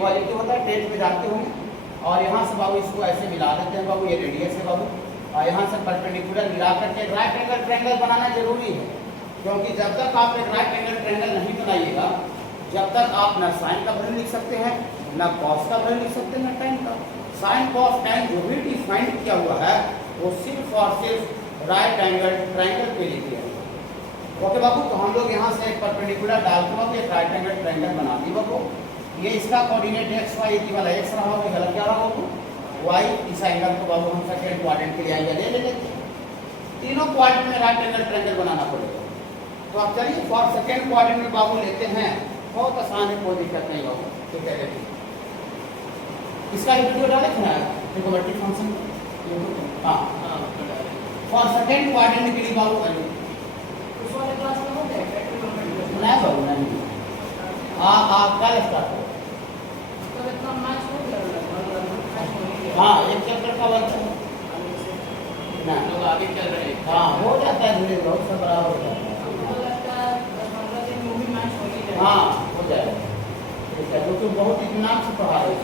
Positive होता है, tenth में जानते होंगे। और यहाँ से बाबू इसको ऐसे मिला देते हैं बाबू, ये रेडियस है बाबू, और यहाँ से परपेंडिकुलर मिला करके राइट एंगल ट्रायंगल बनाना जरूरी है, क्योंकि जब तक आप एक राइट एंगल ट्रायंगल नहीं बनाइएगा, जब तक आप ना साइन का वैल्यू लिख सकते हैं, ना कॉस का वैल्यू लिख सकते हैं, ना टेन का। साइन कॉस टेन जो भी डिफाइंड किया हुआ है वो सिर्फ और सिर्फ राइट एंगल ट्रायंगल के लिए किया है। ओके बाबू, तो हम लोग यहाँ से एक परपेंडिकुलर डालते हुए एक राइट एंगल ट्रायंगल बना दी बाबू। ये इसका कोऑर्डिनेट एक्स वाई वाला एक्स रहा होगा, गलत क्या रहा होगा वाई। इस एंगल को बाबू हम सेकंड क्वाड्रेंट के लिए एंगल ले लेते हैं। तीनों क्वाड्रेंट में राइट एंगल ट्रायंगल बनाना पड़ेगा। तो आप चलिए फॉर सेकंड क्वाड्रेंट में बाबू लेते हैं, बहुत आसान है, कोई दिक्कत नहीं बाबू। ठीक है, देखिए इसका एक वीडियो डाले थे ना ट्रिगोनोमेट्रिक फंक्शन, हाँ फॉर सेकंड क्वाड्रेंट के लिए बाबू उस वाले क्लास में हो गया नहीं बाबू, नहीं कल स्टार्ट हो, तो इतना मैच हो गया। हाँ एक चैप्टर का बनता है ना, लोग आगे चल रहे हैं। हाँ हो जाता है धीरे धीरे, सब बराबर हो जाता है। हाँ हो जाएगा, ठीक है, क्योंकि बहुत इत्मीनान से पढ़ा है,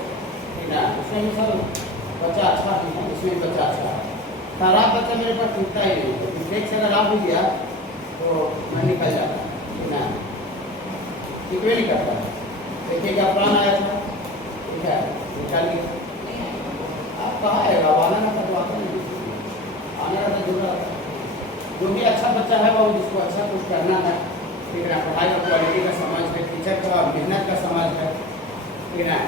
ठीक है। इसमें भी सर बच्चा अच्छा नहीं है, इसमें बच्चा अच्छा है। खराब बच्चा मेरे पास टिकता ही नहीं, तो मिस्टेक से अगर आप हो गया तो मैं निकल जाता है, ठीक है, ठीक नहीं करता है। देखिए क्या प्लान आया था, ठीक है, निकालिए। आप कहाँ आएगा, आना ना तो आता नहीं, आने का तो जुड़ा। जो भी अच्छा बच्चा है वो जिसको अच्छा कुछ करना है, ठीक है, पढ़ाई का क्वालिटी का समझ है, टीचर का मेहनत का समझ है, ठीक है,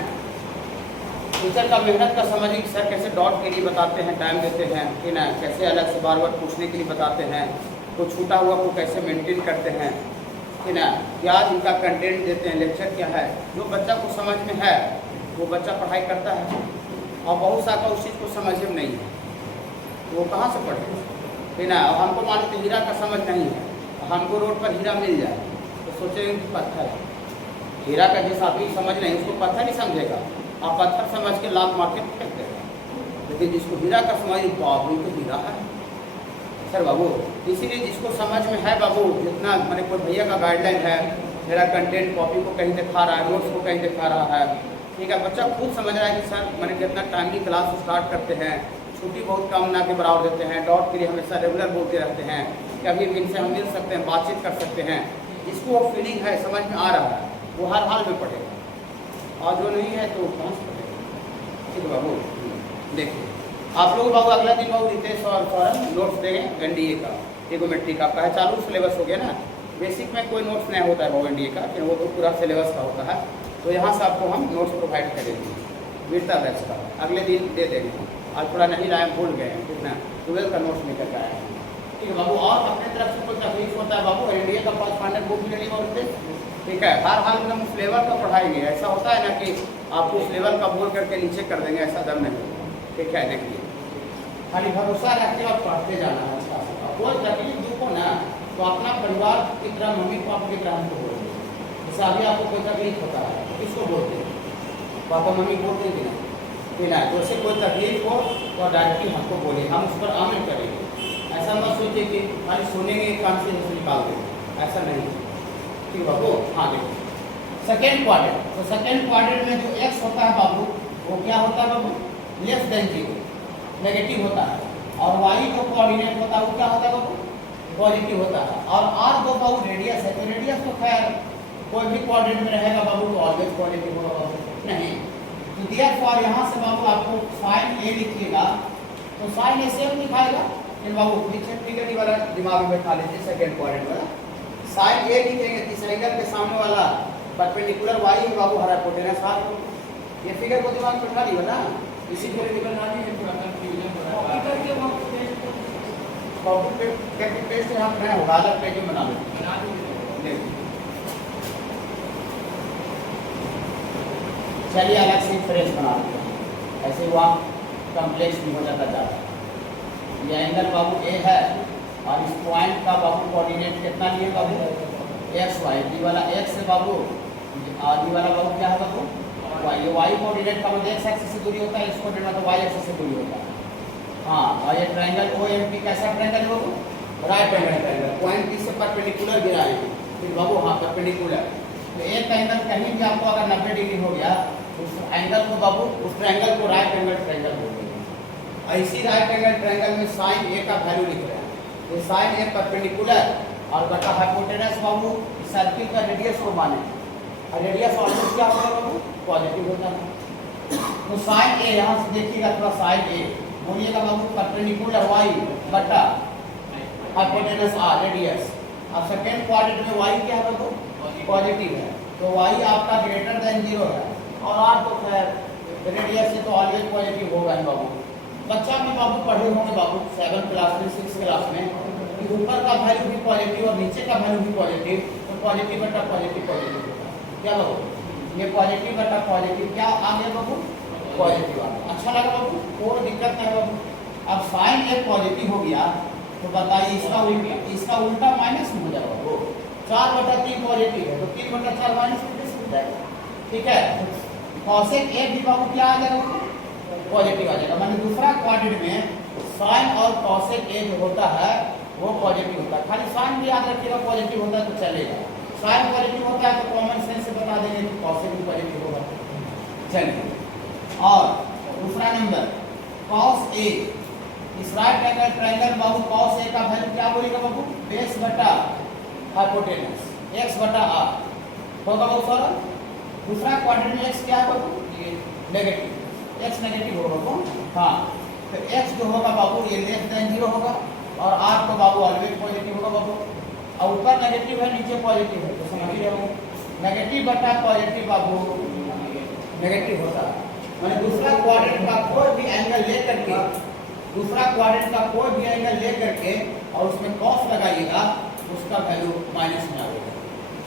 टीचर का मेहनत का समझ है कि सर कैसे डॉट के लिए बताते हैं, टाइम देते हैं, ठीक है, कैसे अलग से बार बार पूछने के लिए बताते हैं, तो छूटा हुआ को कैसे मेंटेन करते हैं, ठीक है, क्या इनका कंटेंट देते हैं, लेक्चर क्या है। जो बच्चा को समझ में है वो बच्चा पढ़ाई करता है, और बहुत सा का उस चीज़ को समझ में नहीं है तो वो कहाँ से पढ़े, ठीक है। और हमको मान लीजिए हीरा का समझ नहीं है, हमको रोड पर हीरा मिल जाए तो सोचेंगे कि पत्थर है। हीरा का जैसा अभी समझ नहीं, उसको पत्थर नहीं समझेगा, आप पत्थर समझ के लात मार के फेंक देगा। लेकिन जिसको हीरा का समझ, बाबू तो हीरा है सर बाबू। इसीलिए जिसको समझ में है बाबू, जितना मैंने कोई भैया का गाइडलाइन है, मेरा कंटेंट कॉपी को कहीं दिखा रहा है, नोट्स को कहीं दिखा रहा है, ठीक है, बच्चा खुद समझ रहा है कि सर मैंने कितना टाइमली क्लास स्टार्ट करते हैं, छुट्टी बहुत कम ना के बराबर देते हैं, डॉट के लिए हमेशा रेगुलर बोलते रहते हैं, कभी भी इनसे हम मिल सकते हैं, बातचीत कर सकते हैं। जिसको वो फीलिंग है, समझ में आ रहा है, वो हर हाल में पढ़ेगा, और जो नहीं है तो कहाँ से पढ़ेगा। ठीक है बाबू, देखिए आप लोग बाबू अगला दिन बाबू रितेश और सौरभ नोट्स देंगे एनडीए का, ट्रिगोनोमेट्री का आपका है, चालू सिलेबस हो गया ना। बेसिक में कोई नोट्स नहीं होता है बाबू एनडीए का, फिर वो तो पूरा सिलेबस का होता है। तो यहाँ से आपको हम नोट्स प्रोवाइड करेंगे वीरता बैच का, अगले दिन दे देंगे। आज थोड़ा नहीं लाए, भूल गए हैं, कितना 12 का नोट्स निकल के आया है, ठीक है बाबू। और अपने तरफ से कोई तकलीफ होता है बाबू, एनडीए का पासपांडर बुक ले ली और ठीक है, हर हाल में हम उस लेवल का पढ़ाएंगे। ऐसा होता है ना कि आपको उस लेवल का बोल करके नीचे कर देंगे, ऐसा दम नहीं होगा, ठीक है। देखिए खाली भरोसा रख के और पढ़ते जाना है, अच्छा से कोई तकलीफ दुख हो ना तो अपना परिवार की तरह, मम्मी पापा की तरह हमको बोलते हैं। जैसे अभी आपको कोई तकलीफ होता है तो किसको बोलते हैं, पापा मम्मी बोलते हैं कि ना, तो उससे कोई तकलीफ हो तो डायरेक्टली हमको बोले, हम उस पर अमल करेंगे। ऐसा मत सोचिए कि खाली सुनेंगे कान से निकाल देंगे, ऐसा नहीं, ठीक बाबू। हाँ देखो सेकेंड क्वाड्रेंट, तो सेकेंड क्वाड्रेंट में जो एक्स होता है बाबू वो क्या होता है बाबू, लेस देन जीरो, नेगेटिव होता है, और वाई जो कोऑर्डिनेट होता है वो क्या होता है बाबू, पॉजिटिव होता है। और आर दो बाबू रेडियस है, तो रेडियस तो खैर कोई भी क्वाड्रेंट में रहेगा बाबू तो ऑलवेज पॉजिटिव होगा बाबू, नहीं। तो देयरफॉर यहाँ से बाबू आपको साइन ए लिखिएगा, तो साइन ए सेम दिखाएगा, फिर बाबू पीछे फिगर वाला दिमाग में बैठा लीजिए, सेकेंड क्वाड्रेंट वाला साइन ए लिखेंगे, इस एंगल के सामने वाला परपेंडिकुलर वाई है बाबू, हरा हाइपोटेनस हाफ। ये फिगर को दिमाग में बैठा लिया ना, इसी को निकलना चाहिए कॉपी पेस्ट यहाँ पर होगा, अलग पेज में बना लो। चलिए अलग से फ्रेश बना देते हैं, ऐसे वहाँ कम्प्लेक्स भी हो जाता ज़्यादा। ये एंगल बाबू ए है, और इस पॉइंट का बाबू कोऑर्डिनेट कितना लिए बाबू, एक्स वाई। डी वाला एक्स है बाबू, और डी वाला बाबू क्या है बाबू, वाई। ये वाई कोऑर्डिनेट का मतलब एक्स एक्सिस से दूरी होता है, इसको मतलब वाई एक्सिस से दूरी होता है। हाँ, और ये ट्रायंगल ओ एम पी कैसा ट्रायंगल है बाबू, right angle triangle, point P से परपेंडिकुलर गिरा है, फिर बाबू हाँ परपेंडिकुलर। तो एक एंगल कहीं भी आपको अगर 90 डिग्री हो गया उस एंगल को बाबू, उस ट्रायंगल को राइट एंगल ट्रायंगल बोलेंगे। ऐसी राइट एंगल ट्रायंगल में साइन ए का वैल्यू लिख रहे हैं। ये साइन ए परपेंडिकुलर और बटा हाइपोटेनस बाबू सर्किल का रेडियस को माने, और रेडियस ऑलवेज क्या होगा बाबू, पॉजिटिव होता है। तो साइन ए यहाँ से देखिएगा थोड़ा, साइन ए बोलिएगा बाबू परपेंडिकुलर वाई बटा हाइपोटेनस आर रेडियस। अब सेकेंड क्वाड्रेंट में वाई क्या है बाबू, पॉजिटिव है, तो वाई आपका ग्रेटर देन 0 है, और आर तो खैर रेडियस से तो ऑलवेज पॉजिटिव होगा ही बाबू। बच्चा में बाबू पढ़े होंगे बाबू 7 क्लास में 6 क्लास में कि ऊपर का वैल्यू भी पॉजिटिव और नीचे का वैल्यू भी पॉजिटिव, तो पॉजिटिव बटा पॉजिटिव पॉजिटिव होगा। क्या बाबू, ये पॉजिटिव बटा पॉजिटिव क्या आ गया बाबू, पॉजिटिव आ गया। अच्छा लगा बाबू, कोई दिक्कत नहीं बाबू। अब साइन ए पॉजिटिव हो गया तो बताइए इसका उल्टा माइनस में हो जाएगा वो, 4/3 पॉजिटिव है तो 3/4 माइनस हो जाएगा। ठीक है, कॉसेक ए भी बाबू क्या आ जाएगा, पॉजिटिव आ जाएगा। मतलब दूसरा क्वाड्रेंट में साइन और कॉसेक ए जो होता है वो पॉजिटिव होता है। खाली साइन भी याद रखिएगा पॉजिटिव होता है तो चलेगा, साइन पॉजिटिव होता है तो कॉमन सेंस से बता देंगे कि कॉसेक भी पॉजिटिव होगा। चलिए, और दूसरा नंबर कॉस ए, इस right angle triangle Babu cos A का वैल्यू क्या बोलेगा बाबू, बेस बटा हाइपोटेनस x बटा r होगा बाबू सारा। दूसरा क्वाड्रेंट में x क्या है बाबू, नेगेटिव, x नेगेटिव होगा बाबू। हाँ, तो x जो होगा बाबू ये लेस देन 0 होगा, और r तो बाबू ऑलवेज पॉजिटिव होगा बाबू। और ऊपर नेगेटिव है नीचे पॉजिटिव है तो समझिए बाबू, नेगेटिव बटा पॉजिटिव बाबू नेगेटिव होता है। मैंने दूसरा क्वाड्रेंट का कोई भी एंगल ले करके, दूसरा क्वाड्रेंट का कोई भी एंगल ले करके और उसमें कॉस लगाइएगा, उसका वैल्यू माइनस में आएगा।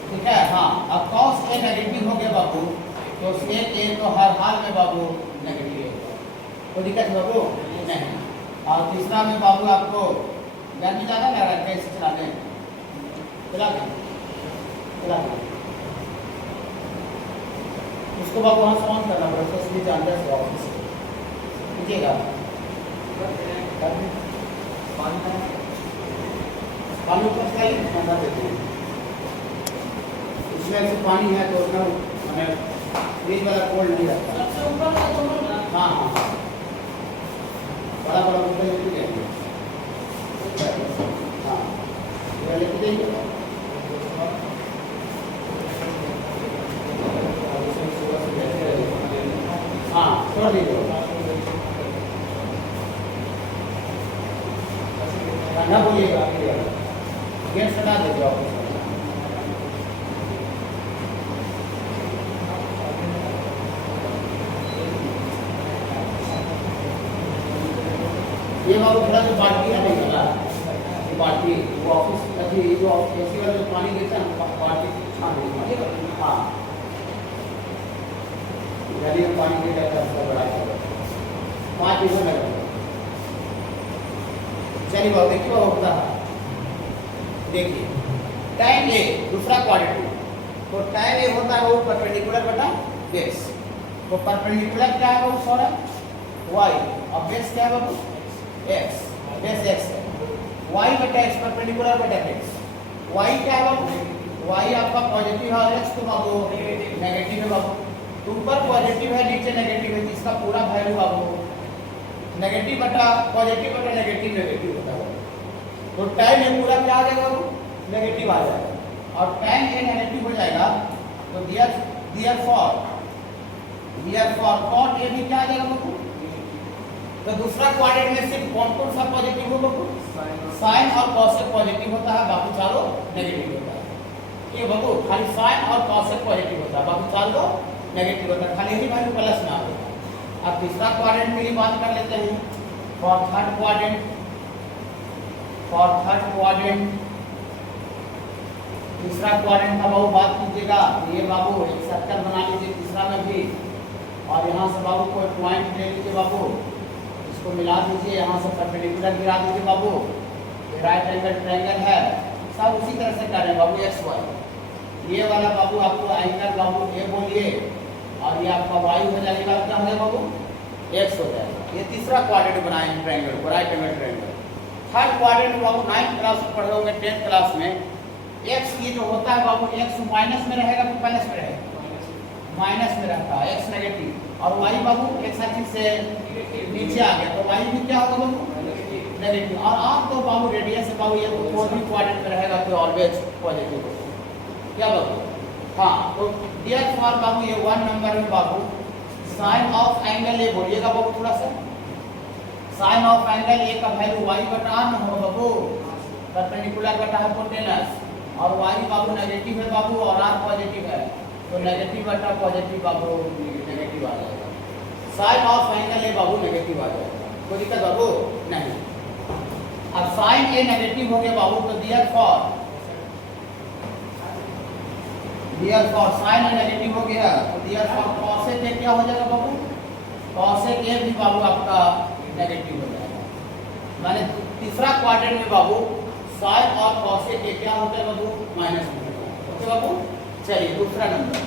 ठीक है, हाँ। अब कॉस ए नेगेटिव हो गया बाबू, तो सेक ए तो हर हाल में बाबू नेगेटिव होगा, कोई दिक्कत बाबू नहीं। और तीसरा में बाबू आपको गर्मी ज़्यादा लग रहा है, कैसे चलाने चला उसको बाबू वहाँ सामान करना पड़ेगा, इसलिए जानते हैं ऑफिस लीजिएगा। पानी ऊपर से आइए ठंडा देते हैं, इसमें ऐसे पानी है तो उसमें हमें फ्रिज वाला कोल्ड नहीं रहता। सबसे ऊपर का तो हाँ हाँ बड़ा बड़ा ऊपर लेके जाएंगे, हाँ लेके जाइए। हाँ छोड़ दीजिए, ना बोलिएगा, गेट हटा दीजिए ऑफिस। ये बाबू थोड़ा जो बाल्टी है नहीं चला, ये बाल्टी वो ऑफिस अभी जो एसी वाला जो पानी देता है बाल्टी छान दीजिए। हाँ गली में पानी दे जाता है उसका बड़ा 5 किलो लगेगा। चलिए बाबू देखिए वो होता है, देखिए tan ए दूसरा क्वाड्रेंट, तो tan ए होता है वो परपेंडिकुलर बटा बेस, तो परपेंडिकुलर क्या है वो सॉरा y, और बेस क्या है बाबू x, बेस x है, y बटा x परपेंडिकुलर बटा x। y क्या है बाबू, y आपका पॉजिटिव है और x तो बाबू नेगेटिव है बाबू। तो ऊपर पॉजिटिव है नीचे नेगेटिव है, इसका पूरा वैल्यू बाबू नेगेटिव बटा पॉजिटिव बटा नेगेटिव नेगेटिव होता है। तो tan ए पूरा क्या आ जाएगा बाबू, नेगेटिव आ जाएगा, और tan ए नेगेटिव हो जाएगा तो therefore cot ए भी क्या आ जाएगा बाबू। तो दूसरा क्वाड्रेंट में सिर्फ कौन कौन सा पॉजिटिव होगा बाबू, साइन और कॉसेक पॉजिटिव होता है, बाकी चारों नेगेटिव होता है। ये बाबू खाली साइन और कॉसेक पॉजिटिव होता है, बाकी चारों नेगेटिव होता है, खाली यही वैल्यू प्लस में आता है। अब तीसरा क्वाड्रेंट के लिए बात कर लेते हैं। फॉर थर्ड क्वाड्रेंट तीसरा क्वाड्रेंट का बाबू बात कीजिएगा, ये बाबू एक सर्कल बना लीजिए तीसरा में भी, और यहाँ से बाबू कोई पॉइंट ले लीजिए बाबू, इसको मिला दीजिए, यहाँ से परपेंडिकुलर गिरा दीजिए बाबू, ये राइट एंगल ट्रायंगल है, सब उसी तरह से कर रहे हैं बाबू एक्स वाई। ये वाला बाबू आपको एंगल बाबू ए बोलिए, और ये आपका वाई हो जाएगा, क्या हो जाएगा बाबू एक्स हो जाएगा। ये तीसरा क्वाड्रेंट बनाए हैं ट्रायंगल को, right angle triangle. Third quadrant बाबू 9th क्लास में पढ़े होंगे, 10th क्लास में। एक्स ये जो होता है बाबू एक्स माइनस में रहेगा तो प्लस में रहेगा, माइनस में रहता है, एक्स नेगेटिव और वाई बाबू एक्स एक्सिस से नीचे आ गया तो वाई भी क्या होगा बाबू नेगेटिव। और आप तो बाबू रेडियस से बाबू ये कोई भी क्वाड्रेंट में रहेगा तो ऑलवेज पॉजिटिव होगा। क्या बाबू? हाँ, तो डियर फॉर बाबू ये 1 नंबर में बाबू साइन ऑफ एंगल ए बोलिएगा बाबू थोड़ा सा। साइन ऑफ एंगल ए का वैल्यू y बटा r में होगा बाबू, परपेंडिकुलर बटा हाइपोटेनस। और y बाबू नेगेटिव है बाबू और r पॉजिटिव है तो नेगेटिव बटा पॉजिटिव बाबू नेगेटिव आ जाएगा। साइन ऑफ एंगल ए बाबू नेगेटिव आ जाएगा, कोई दिक्कत बाबू नहीं। अब साइन ए नेगेटिव हो गया बाबू तो therefore sine A negative हो गया तो डियर फॉर कॉसेक ए क्या हो जाएगा बाबू? कॉसेक ए भी बाबू आपका नेगेटिव हो जाएगा। माने तीसरा क्वाड्रेंट में बाबू साइन और कॉसेक ए क्या होता है बाबू? माइनस में होता है। ओके बाबू, चलिए दूसरा नंबर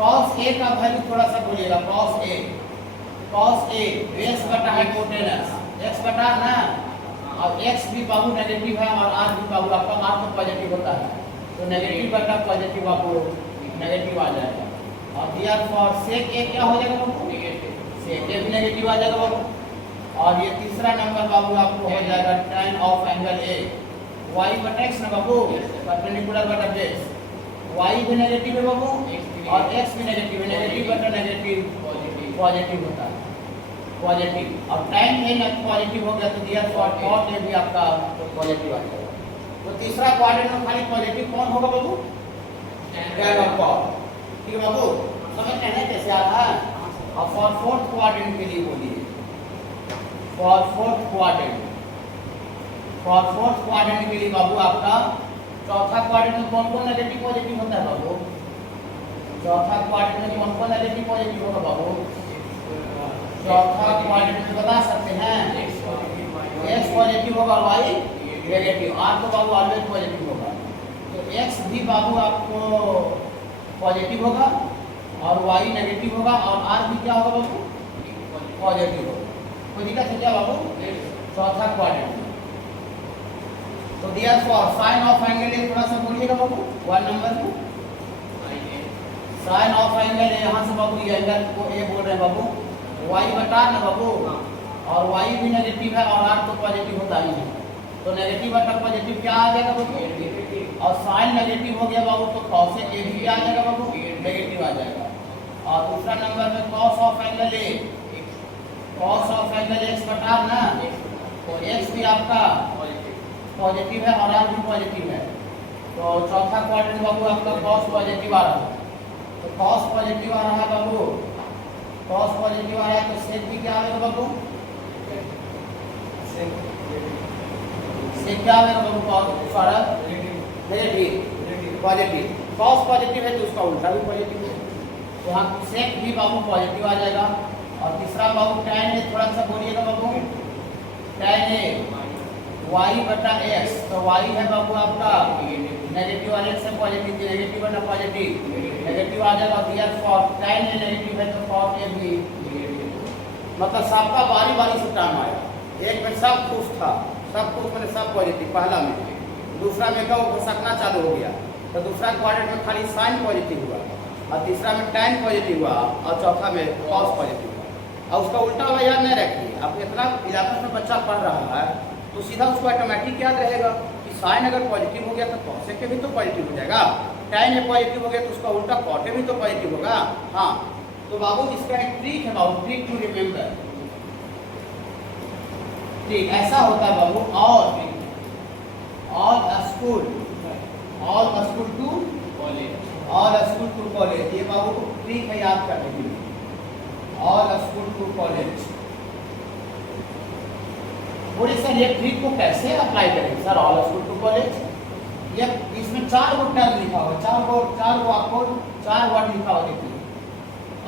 कॉस ए का वैल्यू थोड़ा सा बोलिएगा। कॉस ए बेस बटा हाइपोटेनस x बटा ना, और x भी बाबू नेगेटिव है और r भी बाबू आपका r तो पॉजिटिव होता है तो नेगेटिव बटा पॉजिटिव आपको नेगेटिव आ जाएगा। और डियर फॉर सेक ए क्या हो जाएगा बाबू? नेगेटिव। सेक ए भी नेगेटिव आ जाएगा बाबू। और ये तीसरा नंबर बाबू आपको हो जाएगा tan of angle A y बटा x ना बाबू, परपेंडिकुलर बटा बेस। y भी नेगेटिव है बाबू और x भी नेगेटिव है, नेगेटिव बटा नेगेटिव पॉजिटिव होता है पॉजिटिव। और tan ए पॉजिटिव हो गया तो डियर फॉर cot ए भी आपका पॉजिटिव आ जाएगा। तो तीसरा क्वाड्रेंट में खाली पॉजिटिव कौन होगा बाबू? tan of cot। ठीक है बाबू, समझते हैं कैसे आ रहा है। और फॉर फोर्थ क्वाड्रेंट के लिए बोलिए। फॉर फोर्थ क्वाड्रेंट के लिए बाबू आपका चौथा क्वाड्रेंट में कौन कौन नेगेटिव पॉजिटिव होता है बाबू? चौथा क्वाड्रेंट में कौन कौन नेगेटिव पॉजिटिव होगा बाबू? चौथा क्वाड्रेंट में बता सकते हैं x पॉजिटिव होगा और y नेगेटिव, r तो बाबू ऑलवेज पॉजिटिव होगा। तो x भी बाबू आपको पॉजिटिव होगा और y नेगेटिव होगा और r भी क्या होगा बाबू? पॉजिटिव होगा। कोई दिक्कत है क्या बाबू? चौथा क्वाड्रेंट। तो therefore sine of angle A थोड़ा सा बोलिएगा बाबू 1 नंबर में। साइन ऑफ एंगल ए यहाँ से बाबू ये एंगल को ए बोल रहे हैं बाबू, y बटा ना बाबू, और y भी नेगेटिव है और r तो पॉजिटिव होता ही है तो नेगेटिव बटा पॉजिटिव क्या आ जाएगा बाबू? और साइन नेगेटिव हो गया बाबू तो कॉसेक ए भी आ जाएगा बाबू, नेगेटिव आ जाएगा। और दूसरा नंबर में cos of angle A, cos of angle x बटा ना, तो x भी आपका पॉजिटिव है और r भी पॉजिटिव है तो चौथा क्वाड्रेंट बाबू आपका कॉस पॉजिटिव आ रहा है। तो कॉस पॉजिटिव आ रहा है बाबू, कॉस पॉजिटिव आ रहा है तो सेक भी क्या आएगा बाबू? सेक क्या आएगा बाबू? Cos negative positive. Cos positive है तो उसका उल्टा भी पॉजिटिव है तो यहाँ सेक भी बाबू पॉजिटिव आ जाएगा। और तीसरा बाबू tan ए थोड़ा सा बोलिएगा बाबू। tan ए y बटा x तो y है बाबू आपका नेगेटिव और x है पॉजिटिव, नेगेटिव बटा पॉजिटिव नेगेटिव आ जाएगा। Therefore tan A negative है तो cot ए भी मतलब सबका बारी बारी से टर्म आया। एक में सब खुश था, सब खुश मैंने सब पॉजिटिव पहला में, दूसरा में क्या घसकना चालू हो गया तो दूसरा क्वाड्रेंट में खाली साइन पॉजिटिव हुआ और तीसरा में tan पॉजिटिव हुआ और चौथा में cos पॉजिटिव हुआ। और उसका उल्टा वाला याद नहीं रखिए, अब इतना इलाका में बच्चा पढ़ रहा है तो सीधा उसको ऑटोमेटिक याद रहेगा कि साइन अगर पॉजिटिव हो गया तो कॉसेक के भी तो पॉजिटिव हो जाएगा, tan ए पॉजिटिव हो गया तो उसका उल्टा cot ए भी तो पॉजिटिव होगा। हाँ, तो बाबू इसका एक ट्रिक है बाबू, ट्रिक टू रिमेंबर। ठीक ऐसा होता है बाबू। ऑल स्कूल टू कॉलेज, ये बाबू को ट्रिक है याद करने के लिए। All school to college. बोले सर ये ट्रिक को कैसे अप्लाई करेंगे sir? All school to college ये इसमें 4 गो टर्म लिखा हुआ है, 4 गो आपको 4 वर्ड लिखा हुआ देखिए।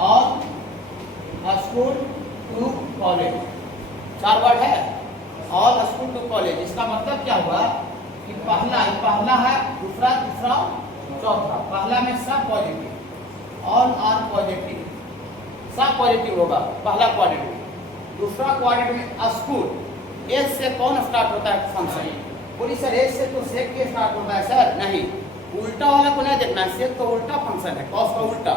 All school to college 4 word है। ऑल स्कूल टू कॉलेज इसका मतलब क्या हुआ कि पहला है, दूसरा चौथा। पहला में सब पॉजिटिव, ऑल आर पॉजिटिव, सब पॉजिटिव होगा पहला क्वाड्रेंट में। दूसरा क्वाड्रेंट में स्कूल, एस से कौन स्टार्ट होता है फंक्शन? बोली सर एस से तो सेक के स्टार्ट होता है सर, नहीं, उल्टा वाला को नहीं देखना है। सेक तो उल्टा फंक्शन है, कॉस का उल्टा,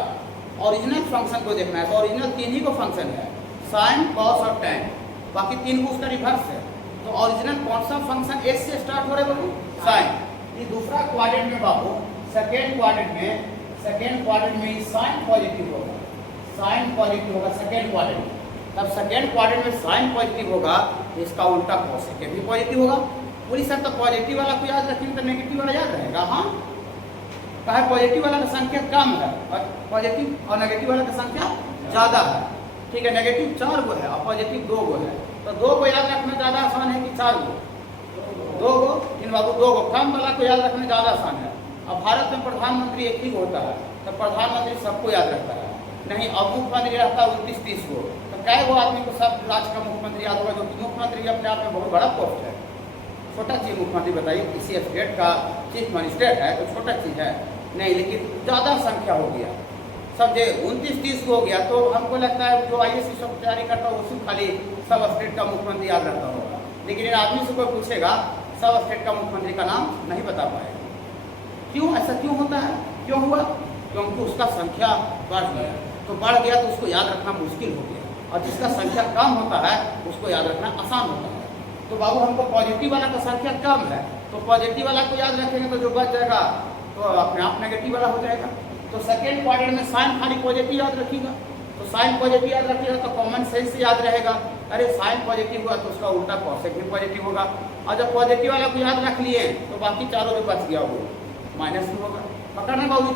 ओरिजिनल फंक्शन को देखना है तो ओरिजिनल तीन ही को फंक्शन है, साइन, कॉस और टैन, बाकी तीन को उसका रिवर्स है। तो ओरिजिनल कौन सा फंक्शन एस से स्टार्ट हो रहा है बाबू? साइन। ये दूसरा क्वाड्रेंट में बाबू, सेकेंड क्वाड्रेंट में साइन पॉजिटिव होगा, साइन पॉजिटिव होगा सेकेंड क्वाड्रेंट में। तब सेकेंड क्वाड्रेंट में साइन पॉजिटिव होगा तो इसका उल्टा कॉसेक भी पॉजिटिव होगा। पूरी सर तो पॉजिटिव वाला को याद रखेंगे तो नेगेटिव वाला याद रहेगा। हाँ, कहा पॉजिटिव वाला का संख्या कम है और पॉजिटिव और नेगेटिव वाला का संख्या ज़्यादा है। ठीक है, नेगेटिव 4 गो है और पॉजिटिव 2 गो है। तो 2 को याद रखना ज़्यादा आसान है कि 4 गो? 2 गो। इन बाबू 2 गो। कम वाला को याद रखना ज़्यादा आसान है। अब भारत में प्रधानमंत्री एक ही होता है तो प्रधानमंत्री सबको याद रखता है, नहीं अब मुख्यमंत्री रहता है 29-30 गो। तो कै वो आदमी को सब राज्य का मुख्यमंत्री याद होगा? जो कि मुख्यमंत्री अपने आप में बहुत बड़ा पोस्ट है। छोटा चीज़ मुख्यमंत्री बताइए, किसी स्टेट का चीफ मजिस्ट्रेट है तो छोटा चीज़ है नहीं, लेकिन ज़्यादा संख्या हो गया, समझे 29-30 हो गया। तो हमको लगता है जो IAS की सब तैयारी करता है उसी खाली सब स्टेट का मुख्यमंत्री याद रहता होगा, लेकिन इन आदमी से कोई पूछेगा सब स्टेट का मुख्यमंत्री का नाम नहीं बता पाएगा। क्यों? ऐसा क्यों होता है? क्यों हुआ? क्योंकि उसका संख्या बढ़ गया। तो बढ़ गया तो उसको याद रखना मुश्किल हो गया, और जिसका संख्या कम होता है उसको याद रखना आसान होता है। तो बाबू हमको पॉजिटिव वाला का संख्या कम है तो पॉजिटिव वाला को याद रखेंगे तो जो बच जाएगा तो अपने आप नेगेटिव वाला हो जाएगा। तो सेकेंड क्वाड्रेंट में साइन खाली पॉजिटिव याद रखिएगा, तो साइन पॉजिटिव याद रखिएगा तो कॉमन सेंस से याद रहेगा, अरे साइन पॉजिटिव हुआ तो उसका उल्टा कॉसेक भी पॉजिटिव होगा। और जब पॉजिटिव वाला को याद रख लिए तो बाकी चारों जो बच गया वो माइनस में होगा। पकड़ना बाबू।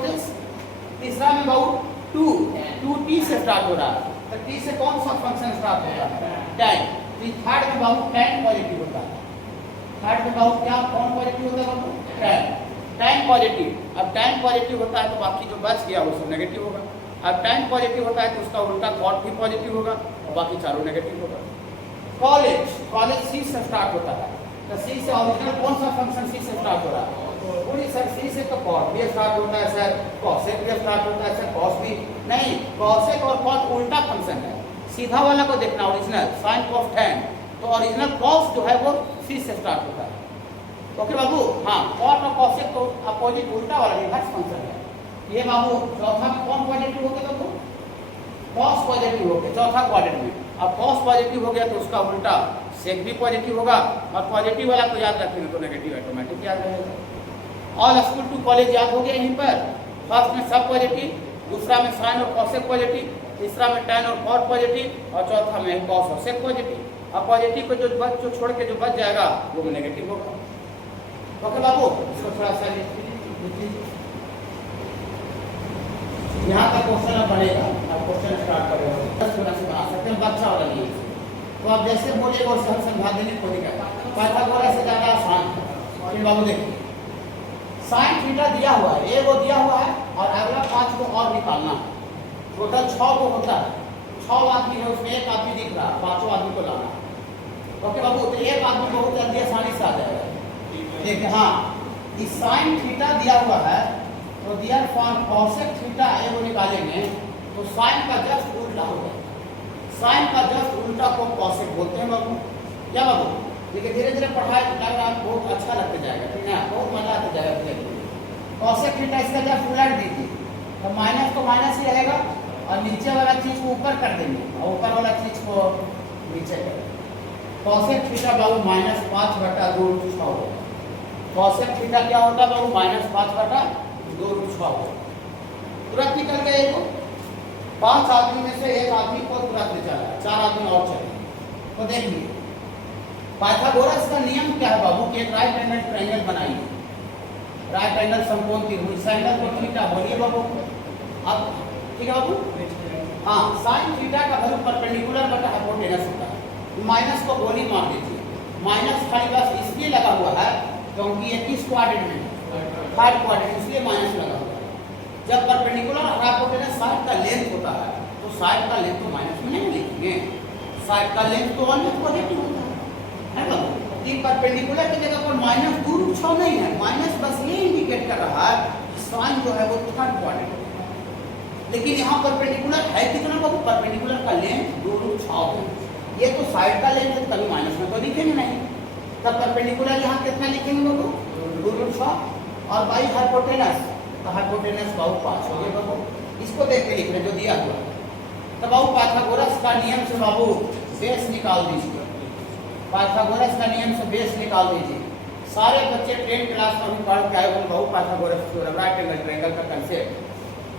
तीसरा में बाबू 2 टी से स्टार्ट हो रहा है, तो टी से कौन सा फंक्शन स्टार्ट हो रहा है? टैन। तो थर्ड में बाबू टैन पॉजिटिव होता है। थर्ड में बाबू क्या कौन पॉजिटिव होता है बाबू? टैन। Tan positive. अब टैन पॉजिटिव होता है तो बाकी जो बच गया वो सब नेगेटिव होगा। अब टैन पॉजिटिव होता है तो उसका उल्टा कॉट भी पॉजिटिव होगा और बाकी चारों नेगेटिव होगा। कॉलेज सी से स्टार्ट होता है, तो सी से ओरिजिनल कौन सा फंक्शन सी से स्टार्ट हो रहा है? पूरी सर सी से तो कॉट भी स्टार्ट होता है सर, कॉसेक भी स्टार्ट होता है सर, कॉस भी नहीं। कॉसेक और कॉट उल्टा फंक्शन है। सीधा वाला को देखना ओरिजिनल साइन कॉस टैन, तो ओरिजिनल कॉस जो है वो सी से स्टार्ट होता है। ओके बाबू। हाँ, कॉट और कॉसेक तो अपोजिट उल्टा वाला रिवर्स फंक्शन है। ये बाबू चौथा में कौन पॉजिटिव हो गया बाबू? कॉस पॉजिटिव हो गया चौथा क्वाड्रेंट में। अब कॉस पॉजिटिव हो गया तो उसका उल्टा सेक भी पॉजिटिव होगा, और पॉजिटिव वाला को याद रखेंगे तो नेगेटिव ऑटोमेटिक याद रहेगा। ऑल स्कूल टू कॉलेज याद हो गया यहीं पर। फर्स्ट में सब पॉजिटिव, दूसरा में साइन और कॉसेक पॉजिटिव, तीसरा में टैन और कॉट पॉजिटिव, और चौथा में कॉस और सेक पॉजिटिव। अब पॉजिटिव को जो छोड़ के जो बच जाएगा वो नेगेटिव होगा। ओके बाबू, इसको थोड़ा सा यहाँ का क्वेश्चन अब बनेगा। अब क्वेश्चन स्टार्ट करेगा, 10 से बना सकते हैं, बच्चा वाला नहीं। तो आप जैसे बोलिएगा उससे हम समझा देने को दिक्कत। पाइथागोरस से ज़्यादा आसान है। बाबू देखिए, साइन थीटा दिया हुआ है, ए वो दिया हुआ है और अगला 5 को और निकालना। टोटल 6 को होता है, 6 आदमी है उसमें, एक आदमी दिख रहा है, 5 आदमी को लाना। ओके बाबू, तो एक आदमी बहुत जल्दी आसानी से आ जाएगा। देखिए हाँ, इस साइन थीटा दिया हुआ है तो दियर फॉर कॉसेक थीटा ए वो निकालेंगे तो साइन का जस्ट उल्टा होगा। साइन का जस्ट उल्टा को कॉसेक बोलते हैं बाबू। क्या बाबू? देखिए धीरे धीरे पढ़ाई लग रहा है, बहुत अच्छा लगता जाएगा, ठीक है, बहुत मजा आता जाएगा। कॉसेक थीटा इसका जस्ट उलट दीजिए तो माइनस तो माइनस ही रहेगा और नीचे वाला चीज को ऊपर कर देंगे और ऊपर वाला चीज को नीचे कर देंगे। कॉसेक थीटा बाबू -5/2√6 होगा। कॉसेक थीटा क्या होता है बाबू? -5/2√6 होगा। तुरंत निकल गया ये। 5 आदमी में से एक आदमी को तुरंत निकाला, 4 आदमी और चले। तो देखिए पाइथागोरस का नियम क्या है बाबू कि एक राइट एंगल ट्रायंगल बनाइए। राइट एंगल समकोण त्रिभुज, एंगल को थीटा बोलिए बाबू। अब ठीक है बाबू। हाँ, साइन थीटा का वैल्यू परपेंडिकुलर बटा हाइपोटेनस होता है। माइनस को गोली मार दीजिए। माइनस खाली बस इसलिए लगा हुआ है क्योंकि ये किस क्वाड्रेंट में? थर्ड क्वाड्रेंट, इसलिए माइनस लगा हुआ है। जब परपेंडिकुलर और हाइपोटेनस साइड का लेंथ होता है तो साइड का लेंथ तो माइनस में नहीं लिखेंगे, साइड का लेंथ तो ऑलवेज पॉजिटिव होता है बाबू। ये परपेंडिकुलर की जगह पर -2√6 नहीं है, माइनस बस ये इंडिकेट कर रहा है कि साइन जो है वो थर्ड क्वाड्रेंट है। लेकिन यहाँ परपेंडिकुलर है कितना बाबू? परपेंडिकुलर का लेंथ 2√6 है। ये तो साइड का लेंथ है, कभी माइनस में तो लिखेंगे नहीं। तब परपेंडिकुलर यहाँ कितना लिखेंगे बाबू? 2√6। और बाई हाइपोटेनस, तो हाइपोटेनस बाबू 5 हो गया बाबू। इसको देख के लिख रहे जो दिया हुआ। तो बाबू पाइथागोरस का नियम से बाबू बेस निकाल दीजिए। पाइथागोरस का नियम से बेस निकाल दीजिए। सारे बच्चे 10 क्लास में भी पढ़ के आए होंगे बाबू Pythagoras theorem, right angle triangle का कंसेप्ट।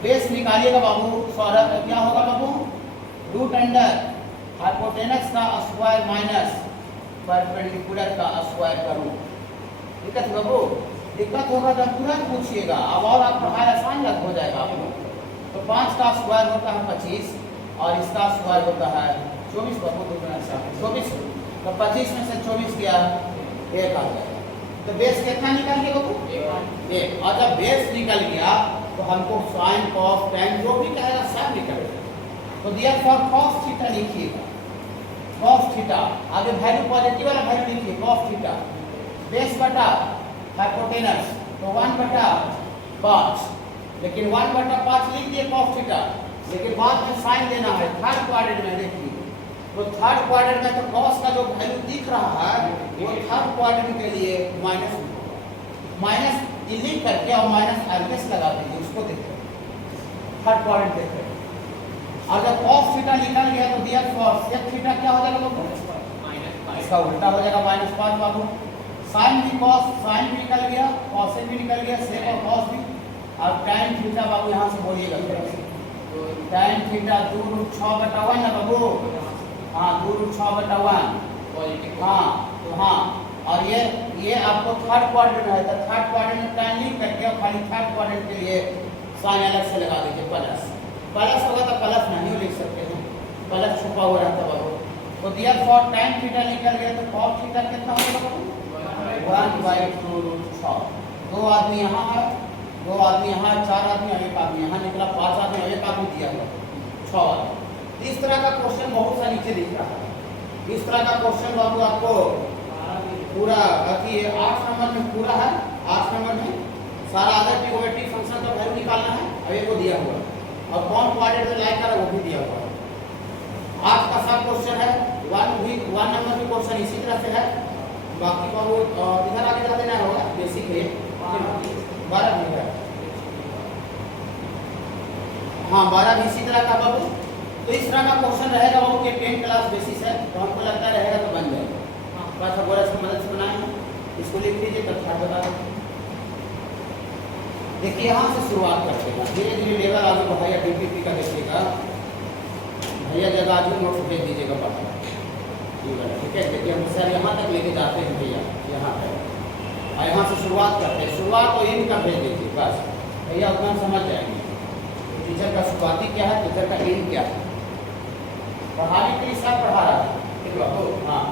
बेस निकालिएगा बाबू, सौरभ क्या होगा बाबू, रूट अंडर हाइपोटेनस का स्क्वायर माइनस परपेंडिकुलर का स्क्वायर का रूट। दिक्कत है बाबू? दिक्कत होगा तो तुरंत पूछिएगा, अब और आप पढ़ाई आसान लग हो जाएगा आपको। तो 5 का स्क्वायर होता है 25 और इसका स्क्वायर होता है 24 बाबू, 24। तो 25 में से 24 गया 1 आ जाएगा। तो बेस कितना निकल गया बाबू? 1। और जब बेस निकल गया तो हमको साइन कॉस टेन जो भी कहेगा सब निकलेगा। तो दिया फॉर कॉस थीटा लिखिएगा, कॉस थीटा आगे वैल्यू पॉजिटिव वाला वैल्यू लिखिए कॉस थीटा, बेस बटा हाइपोटेनस तो 1/5, लेकिन 1/5 लिख दिए कॉस थीटा, लेकिन बाद में साइन देना है थर्ड क्वाड्रेंट में। देखिए तो थर्ड क्वाड्रेंट में तो कॉस का जो वैल्यू दिख रहा है वो थर्ड क्वाड्रेंट के लिए माइनस लिख करके और माइनस आरएस लगा दीजिए, उसको देखते थर्ड क्वाड्रेंट देखते। और जब कॉस थीटा निकल गया तो दिया कॉस सेक थीटा क्या हो जाएगा बाबू? इसका उल्टा हो जाएगा -5 बाबू। साइन भी कॉस, साइन भी निकल गया, कॉस भी निकल गया, सेक और कॉस भी। अब tan थीटा बाबू यहाँ से बोलिएगा, tan थीटा 2√6/1 है बाबू। हाँ 2√6/1। हाँ तो हाँ, और ये आपको थर्ड क्वाड्रेंट है तो थर्ड क्वाड्रेंट में tan लिख करके और खाली थर्ड क्वाड्रेंट के लिए साइन अलग से लगा दीजिए प्लस। प्लस होगा तो प्लस नहीं लिख सकते हैं, प्लस छुपा हुआ रहता बाबू। तो दिया फॉर tan थीटा निकल गया तो cos थीटा कितना होगा बाबू? 1/2√6। 2 आदमी यहाँ है, 2 आदमी यहाँ, 4 आदमी और 1 आदमी यहाँ निकला, 5 आदमी और 1 आदमी दिया हुआ 6 आदमी। इस तरह का क्वेश्चन बहुत सा नीचे दिख रहा है। इस तरह का क्वेश्चन बाबू आपको पूरा बाकी 8 नंबर में पूरा है। 8 नंबर में सारा अदर ट्रिगोनोमेट्रिक फंक्शन का वैल्यू निकालना है। अब एक को दिया हुआ और कौन क्वाड्रेंट में लाई कर वो भी दिया हुआ है। 8 का सब क्वेश्चन है, 1 नंबर भी क्वेश्चन इसी तरह से है। बाकी बाबू इधर आगे जा देना होगा बेसिक है 12 भी है। हाँ 12 भी इसी तरह का बाबू। तो इस तरह का क्वेश्चन रहेगा बाबू कि 10 क्लास बेसिस है, तो हमको लगता रहेगा तो बन जाएगा। पाइथागोरस की मदद से बनाए हैं, इसको लिख लीजिए तब था बता दें। देखिए यहाँ से शुरुआत करते हैं, धीरे धीरे लेवल आगे बढ़ाइए। डीपीपी का देखिएगा भैया, जगह आज भी नोट्स भेज दीजिएगा पढ़ा, ठीक है। देखिए हम सर यहाँ तक लेके जाते हैं भैया, यहाँ पर और यहाँ से शुरुआत करते हैं। शुरुआत तो इन का भेज दीजिए बस, भैया उतना समझ जाएंगे टीचर का शुरुआती क्या है, टीचर का इन क्या है। पढ़ाने के लिए सब पढ़ा रहा है, ठीक है। हाँ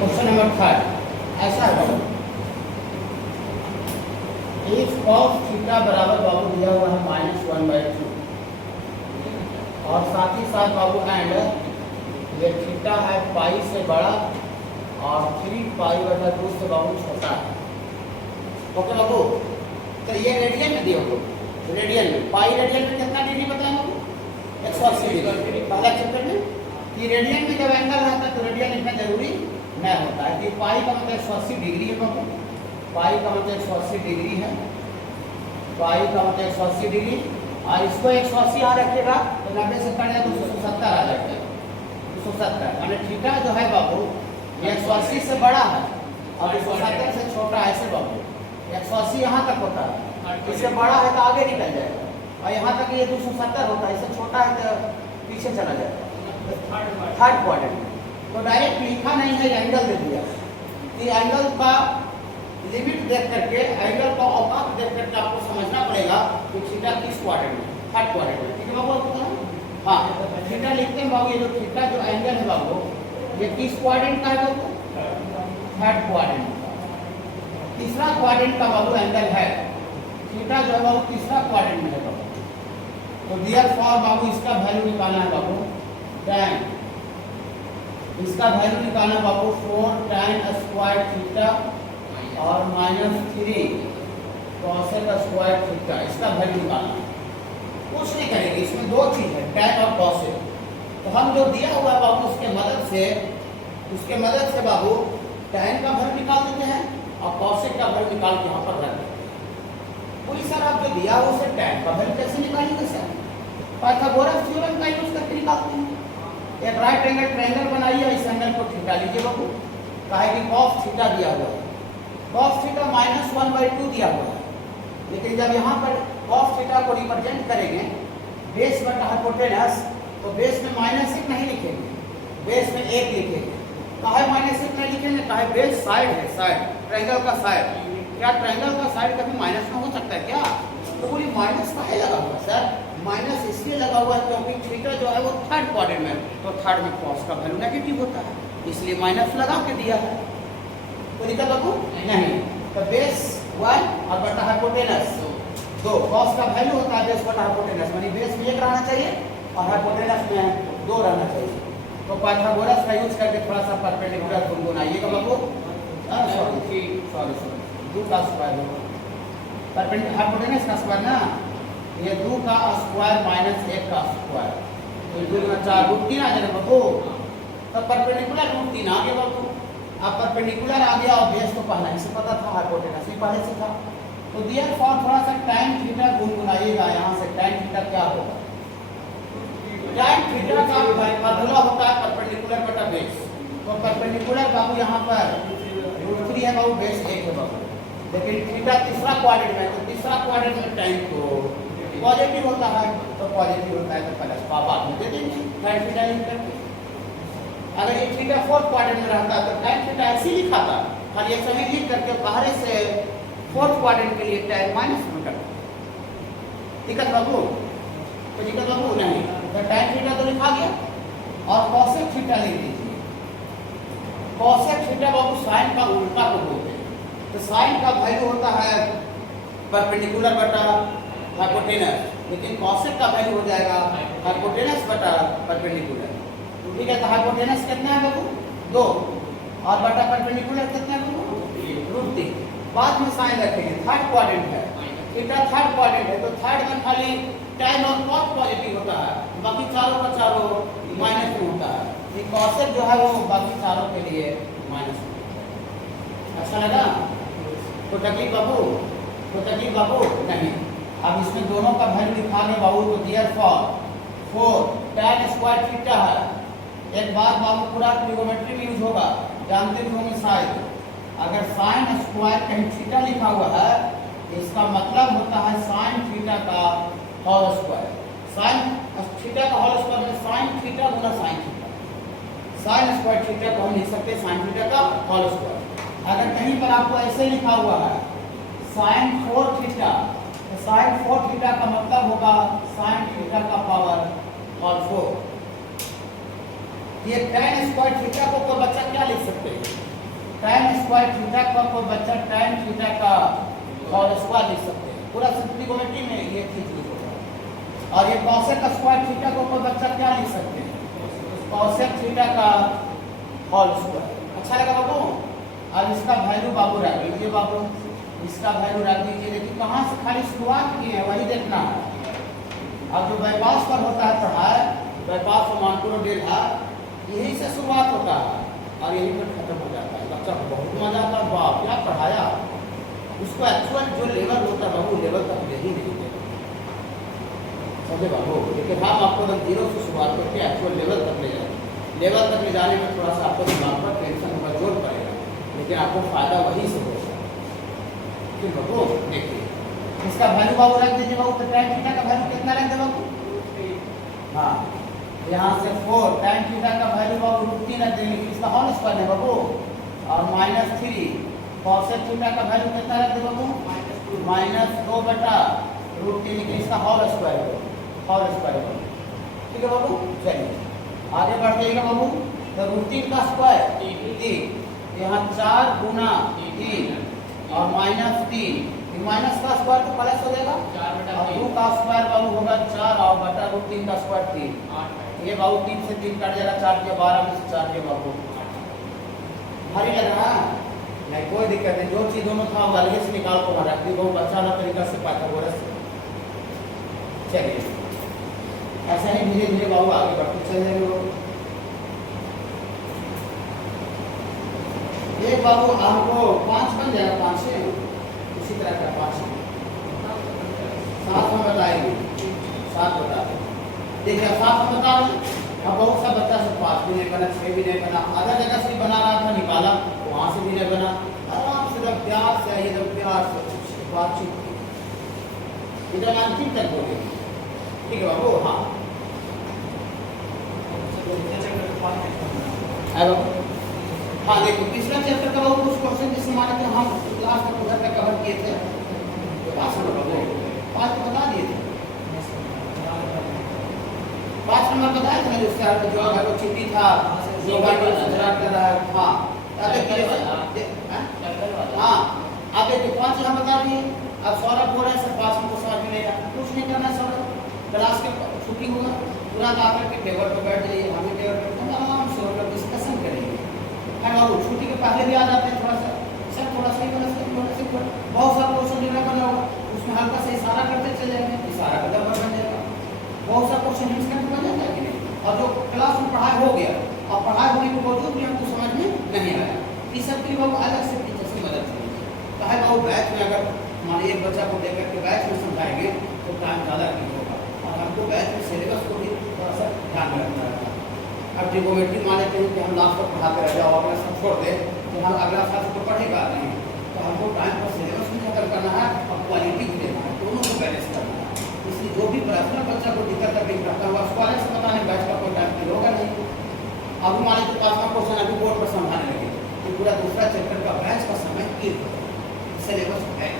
क्वेश्चन नंबर 3 ऐसा है, इफ cos थीटा बराबर बाबू दिया हुआ है -1/2 और साथ ही साथ बाबू एंड ये थीटा है पाई से बड़ा और 3π/2 से बाबू छोटा है। ओके बाबू, तो ये रेडियन में दिया हो, रेडियन में पाई रेडियन में कितना डिग्री बताया बाबू? 180 डिग्री। पहला चैप्टर में कि रेडियन में जब एंगल रहता है तो रेडियन लिखना जरूरी नहीं होता है। कि पाई का मतलब 180 डिग्री है बाबू, पाई का मतलब 180 डिग्री है, पाई का मतलब 180 डिग्री। और इसको 180 यहाँ रखिएगा तो 90 से कट जाए तो 270 आ जाएगा, 270। यानी थीटा जो है बाबू ये 180 से बड़ा है और 270 से छोटा है। ऐसे बाबू 180 यहाँ तक होता है, इससे बड़ा है तो आगे निकल जाएगा, और यहाँ तक ये 270 होता है, इससे छोटा है तो पीछे चला जाएगा थर्ड क्वाड्रेंट। तो डायरेक्ट लिखा नहीं है, एंगल दे दिया कि एंगल का लिमिट देख करके, एंगल का औकात देख करके आपको समझना पड़ेगा कि थीटा किस क्वाड्रेंट में, थर्ड क्वाड्रेंट में। ठीक है बाबू, आपको हाँ थीटा लिखते हैं बाबू, ये जो थीटा जो एंगल है बाबू ये किस क्वाड्रेंट का है बाबू? थर्ड क्वाड्रेंट का। तीसरा क्वाड्रेंट का बाबू एंगल है, थीटा जो है बाबू तीसरा क्वाड्रेंट में है बाबू। तो देयरफॉर बाबू इसका वैल्यू निकालना है बाबू tan, इसका वैल्यू निकालना बाबू 4 tan स्क्वायर थीटा और -3 cosec स्क्वायर थीटा, इसका वैल्यू निकालना है। कुछ नहीं करेंगे, इसमें दो चीज है tan और cosec। तो हम जो दिया हुआ है बाबू उसके मदद से बाबू tan का वैल्यू निकाल देते हैं और cosec का वैल्यू निकाल के यहाँ पर रख देते हैं। कोई सर आप जो दिया हुआ उसे tan का वैल्यू कैसे निकालेंगे सर? पाइथागोरस थ्योरम का यूज करके निकालते हैं। एक राइट एंगल ट्रायंगल बनाइए, इस एंगल को थीटा लीजिए बाबू, कहे कि cos थीटा दिया हुआ है, cos थीटा -1/2 दिया हुआ है। लेकिन जब यहाँ पर cos थीटा को रिप्रेजेंट करेंगे बेस बटा हाइपोटेनस, तो बेस में -1 नहीं लिखेंगे, बेस में 1 लिखेंगे। काहे -1 नहीं लिखेंगे? काहे बेस साइड है, साइड ट्रायंगल का साइड। क्या ट्रायंगल का साइड कभी माइनस में हो सकता है क्या? तो बोली माइनस काहे लगा हुआ सर? माइनस इसलिए लगा हुआ है क्योंकि थीटा जो है वो थर्ड क्वाड्रेंट में, तो थर्ड में cos का वैल्यू नेगेटिव होता है, इसलिए माइनस लगा के दिया है। कोई दिक्कत बाबू नहीं। तो बेस 1 और बटा हाइपोटेनस 2, cos का वैल्यू होता है बेस बटा हाइपोटेनस, यानी बेस में 1 रहना चाहिए और हाइपोटेनस में 2 रहना चाहिए। तो पाइथागोरस का यूज करके थोड़ा सा परपेंडिकुलर गुनगुनाइएगा बाबू। सॉरी 2 का स्क्वायर होगा, परपेंडिकुलर हाइपोटेनस का स्क्वायर ना, ये 2 का स्क्वायर -1 का स्क्वायर, तो 2 गुना 4 √3 आ जाएगा बाबू। तब परपेंडिकुलर √3 आ गया बाबू। अब परपेंडिकुलर आ गया और बेस तो पहले से पता था, हाइपोटेनस भी पहले से था। तो देयरफॉर थोड़ा सा tan थीटा गुनगुनाइएगा, यहाँ से tan थीटा क्या होगा? tan थीटा का फॉर्मूला होता है परपेंडिकुलर बटा बेस। तो परपेंडिकुलर बाबू यहाँ पर √3 है बाबू, बेस 1 है बाबू। लेकिन थीटा तीसरा क्वाड्रेंट में, तो तीसरा क्वाड्रेंट में tan को पॉजिटिव होता है, तो पॉजिटिव होता है तो प्लस बाद में दे देंगे tan थीटा लिख करके। अगर ये थीटा फोर्थ क्वाड्रेंट में रहता तो tan थीटा ऐसे लिखा था, खाली एक समय लिख करके बाहर से फोर्थ क्वाड्रेंट के लिए tan माइनस में कर। दिक्कत बाबू? तो दिक्कत बाबू नहीं। तो tan थीटा तो लिखा गया और cosec थीटा लिख दीजिए। cosec थीटा बाबू sin का उल्टा को बोलते हैं। तो sin का वैल्यू होता है परपेंडिकुलर बटा हाइपोटेनस, लेकिन cosec का वैल्यू हो जाएगा हाइपोटेनस बटा परपेंडिकुलर। ठीक है, तो हाइपोटेनस कितना है बाबू? 2 और बटा परपेंडिकुलर कितना है बाबू? √3। बाद में साइन रखेंगे, थर्ड क्वाड्रेंट है, थीटा थर्ड क्वाड्रेंट है, तो थर्ड में खाली tan और cos पॉजिटिव होता है, बाकी चारों का चारों माइनस में होता है। ये cosec जो है वो बाकी चारों के लिए माइनस में। अच्छा लगा? तो तकलीफ बाबू? तो तकलीफ बाबू नहीं। अब इसमें दोनों का वैल्यू लिखा गया बाबू, तो देयरफॉर 4 tan स्क्वायर थीटा है। एक बात बाबू पूरा ट्रिगोनोमेट्री में यूज होगा, जानते भी होंगे शायद। अगर sin स्क्वायर कहीं थीटा लिखा हुआ है, इसका मतलब होता है sin थीटा का होल स्क्वायर। sin थीटा का होल स्क्वायर में sin थीटा गुना sin theta, sin square theta को हम लिख सकते हैं sin थीटा का होल स्क्वायर। अगर कहीं पर आपको ऐसे लिखा हुआ है sin 4 थीटा, तो sin 4 थीटा का मतलब होगा sin थीटा का पावर होल 4। ये tan स्क्वायर थीटा को कोई बच्चा क्या लिख सकते हैं? tan स्क्वायर थीटा को कोई बच्चा tan थीटा का होल स्क्वायर लिख सकते हैं, पूरा ट्रिगोनोमेट्री में ये चीज लिखा। और ये cosec स्क्वायर थीटा को कोई बच्चा क्या लिख सकते हैं? cosec थीटा का होल स्क्वायर। अच्छा अच्छा लगा बाबू। अब इसका वैल्यू बाबू रख लीजिए बाबू, इसका वैल्यू रख दीजिए। देखिए कहाँ से खाली शुरुआत की है वही देखना है। अब जो बाईपास पर होता है पढ़ाई, बाईपास और मानपुर डेल्हा, यही से शुरुआत होता है और यही पर खत्म हो जाता है। बच्चा को बहुत मजा आता है, वाह क्या पढ़ाया। उसको एक्चुअल जो लेवल होता है बाबू, लेवल तक ले ही नहीं देता, समझे बाबू। लेकिन हम आपको एकदम जीरो से शुरुआत करके एक्चुअल लेवल तक ले जाए। लेवल तक ले जाने में थोड़ा सा आपको दिमाग पर टेंशन होगा, जोर पड़ेगा, लेकिन आपको फायदा वही से होगा। ठीक बाबू, देखिए इसका वैल्यू बाबू रख दीजिए बाबू। तो tan थीटा का वैल्यू कितना रख दे बाबू? हाँ, यहाँ से 4 tan थीटा का वैल्यू बाबू √3 रख देंगे, इसका होल स्क्वायर है बाबू। और -3 cosec थीटा का वैल्यू कितना रख दे बाबू? -2 बटा √3, इसका होल स्क्वायर है, होल स्क्वायर। ठीक है बाबू, चलिए आगे बढ़ जाइएगा बाबू। तो √3 का स्क्वायर 3, यहाँ 4 गुना 3 और -3, माइनस का स्क्वायर तो प्लस हो जाएगा, 2 का स्क्वायर बाबू होगा 4 और बटा √3 का स्क्वायर 3। ये बाबू 3 से 3 कट जाएगा, 4 के 12 में से 4 के बाबू भारी लग रहा है नहीं, कोई दिक्कत नहीं। जो चीज दोनों था अलग से निकाल को रख दी, बहुत अच्छा ना तरीका से पाइथागोरस से। चलिए ऐसा ही धीरे धीरे बाबू आगे बढ़ते चल जाएंगे। एक बाबू हमको 5 बन जाएगा, 5 से इसी तरह का 5 7 में बताएंगे, 7 बता दें। देखिए 7 में बता दें। अब बहुत सा बच्चा से 5 भी नहीं बना, 6 भी नहीं बना, आधा जगह से बना रहा था, निकाला तो वहाँ से भी नहीं बना। आराम से जब प्यार से आइए, जब प्यार से बातचीत की इधर अंतिम तक बोले। ठीक है बाबू, हाँ हाँ देखो पिछला चैप्टर का बाबू कुछ क्वेश्चन जिससे माना कि हम क्लास में उधर तक कवर किए थे, तो 5 तो बता दिए थे। 5 नंबर बताया था उसका जो है वो चिट्ठी था, जो कर रहा है। हाँ हाँ अब देखिए 5 हम बता दिए। अब सौरभ बोल रहे हैं सर 5 हमको समझ में नहीं आया, कुछ नहीं करना सौरभ, क्लास के छुट्टी होगा तुरंत आकर के टेबल पर बैठ जाइए, हमें टेबल पर आराम से हम लोग डिस्कशन करेंगे। है बाबू, छुट्टी के पहले भी आ जाते हैं, थोड़ा सा सर थोड़ा सा बहुत सारा क्वेश्चन लेना बना होगा, उसमें हल्का से इशारा करते चले जाएंगे, इशारा का नंबर बन जाएगा। बहुत सारा क्वेश्चन इंस्टेंट बन जाता है कि नहीं। और जो क्लास में पढ़ाई हो गया और पढ़ाई होने के बावजूद भी हमको समझ में नहीं आया, इस सब के लिए बाबू अलग से टीचर्स की मदद करेंगे। तो है बाबू बैच में अगर हमारे एक बच्चा को लेकर के बैच में समझाएंगे तो टाइम ज़्यादा नहीं होगा, और हमको बैच में सिलेबस को भी थोड़ा सा ध्यान में रखना रहता है। अब ट्रिगोमेट्री मान लेते हैं कि हम लास्ट तक पढ़ाते रह जाओ, अगला सब छोड़ दे तो हम अगला साल तो पढ़ेगा नहीं, तो हमको टाइम पर सिलेबस भी खत्म करना है और क्वालिटी भी देना है, दोनों को बैलेंस करना है। इसलिए जो भी पर्सनल बच्चा को दिक्कत तकलीफ रहता हुआ उसको अलग से बताने बैच का कोई टाइम फिर होगा नहीं। अभी मान लीजिए 5वां क्वेश्चन अभी बोर्ड पर समझाने लगे तो पूरा दूसरा चैप्टर का बैच का समय क्लियर होगा, सिलेबस है,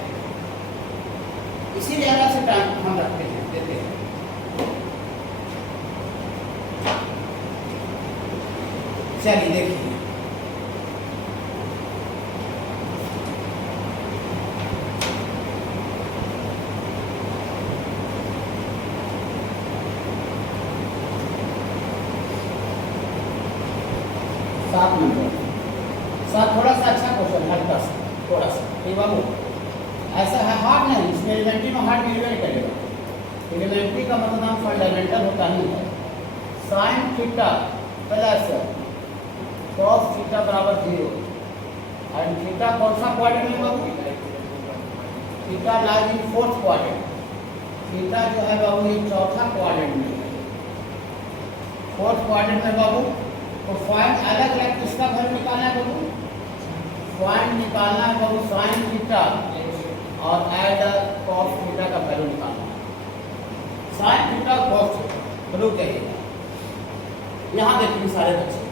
इसीलिए अलग से टाइम हम रखते हैं, देते हैं। चलिए देखिए सात थोड़ा सा अच्छा क्वेश्चन, हल्का सा थोड़ा सा। ठीक बाबू, ऐसा है हार्ड नहीं, इसमें एलिमेंट्री में हार्ड मिलवे नहीं करेगा। एलिमेंट्री का मतलब नाम फंडामेंटल होता ही है। Sine theta plus cos theta बराबर 0 एंड थीटा कौन सा क्वाड्रेंट में बाबू? Theta lies in 4th quadrant. Theta जो है बाबू ये 4था क्वाड्रेंट में है, 4th क्वाड्रेंट में बाबू। तो फाइंड अलग अलग किसका वैल्यू निकालना है बाबू? फाइंड निकालना है बाबू साइन थीटा और ऐड कॉस थीटा का वैल्यू निकालना है। साइन थीटा कॉस थीटा रुक जाइए, यहाँ देखिए सारे बच्चे,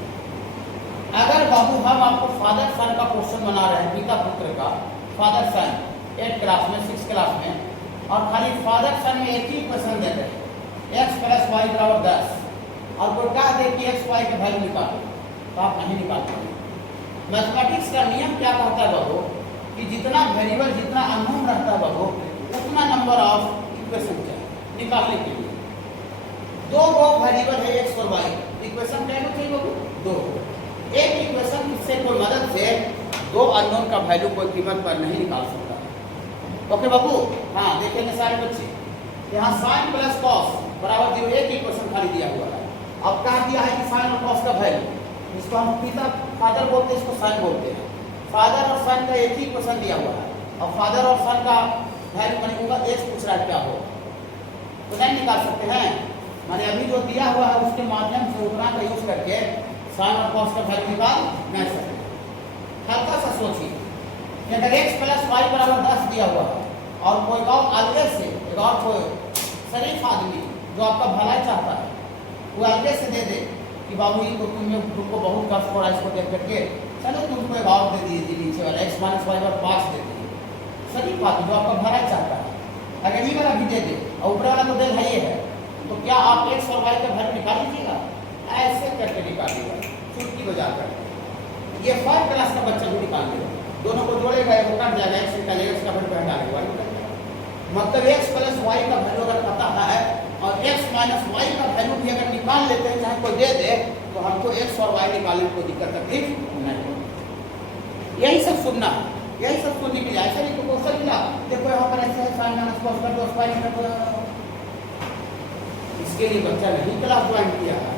अगर बाबू हम आपको फादर सन का क्वेश्चन बना रहे हैं, पिता पुत्र का फादर सन 8th क्लास में 6th क्लास में, और खाली फादर सन में एक ही क्वेश्चन देते हैं x + y = 10 और कोई कह दे कि x y का वैल्यू निकालो, तो आप नहीं निकाल पाएंगे। मैथमेटिक्स का नियम क्या कहता है बाबू कि जितना वेरिएबल जितना अननोन रहता है बाबू उतना नंबर ऑफ इक्वेशन चाहिए निकालने के लिए। 2 वेरिएबल है x और y, इक्वेशन क्या चाहिए बाबू? 2। एक इक्वेशन से कोई मदद से दो अननोन का वैल्यू कोई कीमत पर नहीं निकाल सकता। ओके बाबू, हाँ देखेंगे सारे बच्चे, यहाँ साइन प्लस कॉस बराबर 0, एक इक्वेशन खाली दिया हुआ है। अब कहा दिया है कि साइन और कॉस का वैल्यू, इसको हम पिता फादर बोलते हैं, इसको साइन बोलते हैं। फादर और साइन का एक ही इक्वेशन दिया हुआ है, और फादर और साइन का वैल्यू मैंने होगा एक्स पूछ रहा है क्या हो, तो नहीं निकाल सकते हैं। मैंने अभी जो दिया हुआ है उसके माध्यम से उतना का यूज करके साइन और कॉस का वैल्यू निकाल नहीं सकते। हल्का सा सोचिए, अगर x प्लस वाई बराबर 10 दिया हुआ है और कोई और अलगे से एक और कोई शरीफ आदमी जो आपका भलाई चाहता है वो अलगे से दे दे कि बाबू ये तो तुमको बहुत कष्ट हो रहा है, इसको देख करके चलो तुमको एक और दे दीजिए नीचे वाला x माइनस वाई बराबर 5 दे दीजिए, शरीफ आदमी जो आपका भलाई चाहता है अगर ये वाला भी दे दे और ऊपर वाला तो दे है ये है, तो क्या आप x और y का वैल्यू निकाल लीजिएगा? ऐसे करके निकालिएगा, चुटकी बजा कर। ये 5 क्लास का बच्चा भी निकाल लेगा, दोनों को जोड़ेगा, वो कट जाएगा, x निकालेगा, इसका वैल्यू हटा देगा, मतलब x प्लस y का वैल्यू अगर पता है और x माइनस y का वैल्यू भी अगर निकाल लेते हैं, चाहे कोई दे दे, तो हमको x और y निकालने में कोई दिक्कत तकलीफ नहीं। यही सब सुनना है, यही सब सुनने के लिए। ऐसा नहीं तो क्वेश्चन मिला, देखो यहाँ पर ऐसे है साइन माइनस कॉस कर दो, साइन कर दो, इसके लिए बच्चा नहीं क्लास ज्वाइन किया है।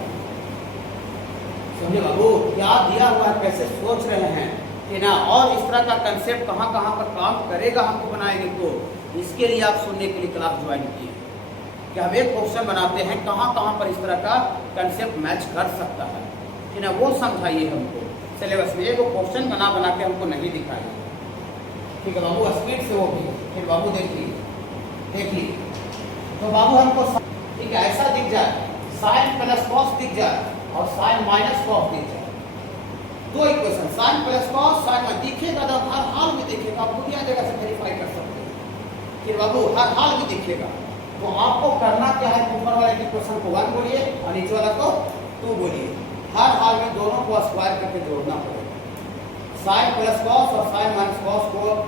समझे बाबू, क्या दिया हुआ है, कैसे सोच रहे हैं कि ना, और इस तरह का कंसेप्ट कहाँ कहाँ पर काम करेगा हमको बनाएंगे, तो इसके लिए आप सुनने के लिए क्लास ज्वाइन किए कि हम एक क्वेश्चन बनाते हैं कहाँ कहाँ पर इस तरह का कंसेप्ट मैच कर सकता है कि ना, वो समझाइए हमको सिलेबस में। एक क्वेश्चन बना बना के हमको नहीं दिखाइए, ठीक है बाबू, स्पीड से वो भी। फिर बाबू देखिए तो बाबू हमको ठीक है ऐसा दिख जाए, साइन प्लस कॉस दिख जाए और साइन माइनस कॉस दिख जाए, दो equation sine plus cos, sine दिखेगा तो हर हाल में दिखेगा, आप दुनिया जगह से वेरीफाई कर सकते हैं। फिर बाबू हर हाल में दिखेगा, तो आपको करना क्या है, ऊपर वाले इक्वेशन को 1 बोलिए और नीचे वाला को 2 बोलिए, हर हाल में दोनों को स्क्वायर करके जोड़ना पड़ेगा। साइन प्लस कॉस और साइन माइनस कॉस को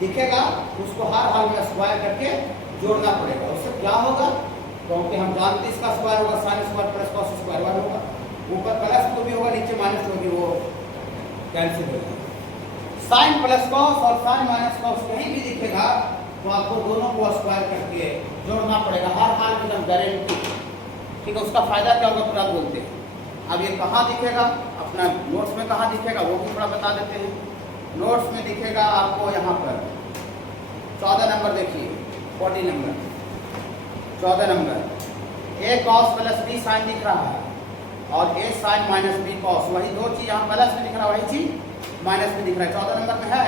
दिखेगा, उसको हर हाल में स्क्वायर करके जोड़ना पड़ेगा। उससे क्या होगा, क्योंकि हम जानते हैं इसका स्क्वायर होगा sine square plus cos square 1 होगा, ऊपर प्लस तो भी होगा, नीचे माइनस होगी, वो कैंसिल हो जाएगा। साइन प्लस कॉस और साइन माइनस कॉस कहीं भी दिखेगा तो आपको दोनों को स्क्वायर करके जोड़ना पड़ेगा, हर हाल में एकदम गारंटी, ठीक है। उसका फायदा क्या होगा पूरा बोलते हैं। अब ये कहाँ दिखेगा, अपना नोट्स में कहाँ दिखेगा वो भी थोड़ा बता देते हैं। नोट्स में दिखेगा आपको यहाँ पर 14 नंबर, देखिए 40 number 14 number, a cos plus b sine दिख रहा है और a sine minus b cos, वही दो चीज यहाँ प्लस में दिख रहा है, वही चीज माइनस में दिख रहा है, 14 नंबर में है।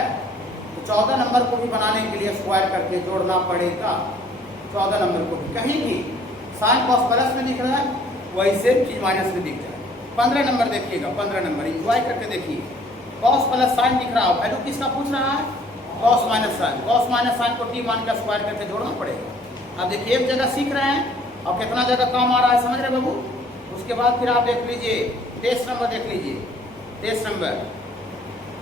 तो 14 नंबर को भी बनाने के लिए स्क्वायर करके जोड़ना पड़ेगा। 14 नंबर को भी कहीं भी साइन कॉस प्लस में दिख रहा है, वही सेम चीज माइनस में दिख रहा है। 15 नंबर देखिएगा, 15 नंबर इंजॉय करके देखिए, कॉस प्लस साइन दिख रहा है, वैल्यू किसका पूछ रहा है, cos minus sine, cos minus sine को t मान का स्क्वायर करके जोड़ना पड़ेगा। अब देखिए एक जगह सीख रहे हैं और कितना जगह काम आ रहा है, समझ रहे बाबू। उसके बाद फिर आप देख लीजिए 23 नंबर, देख लीजिए 23 नंबर,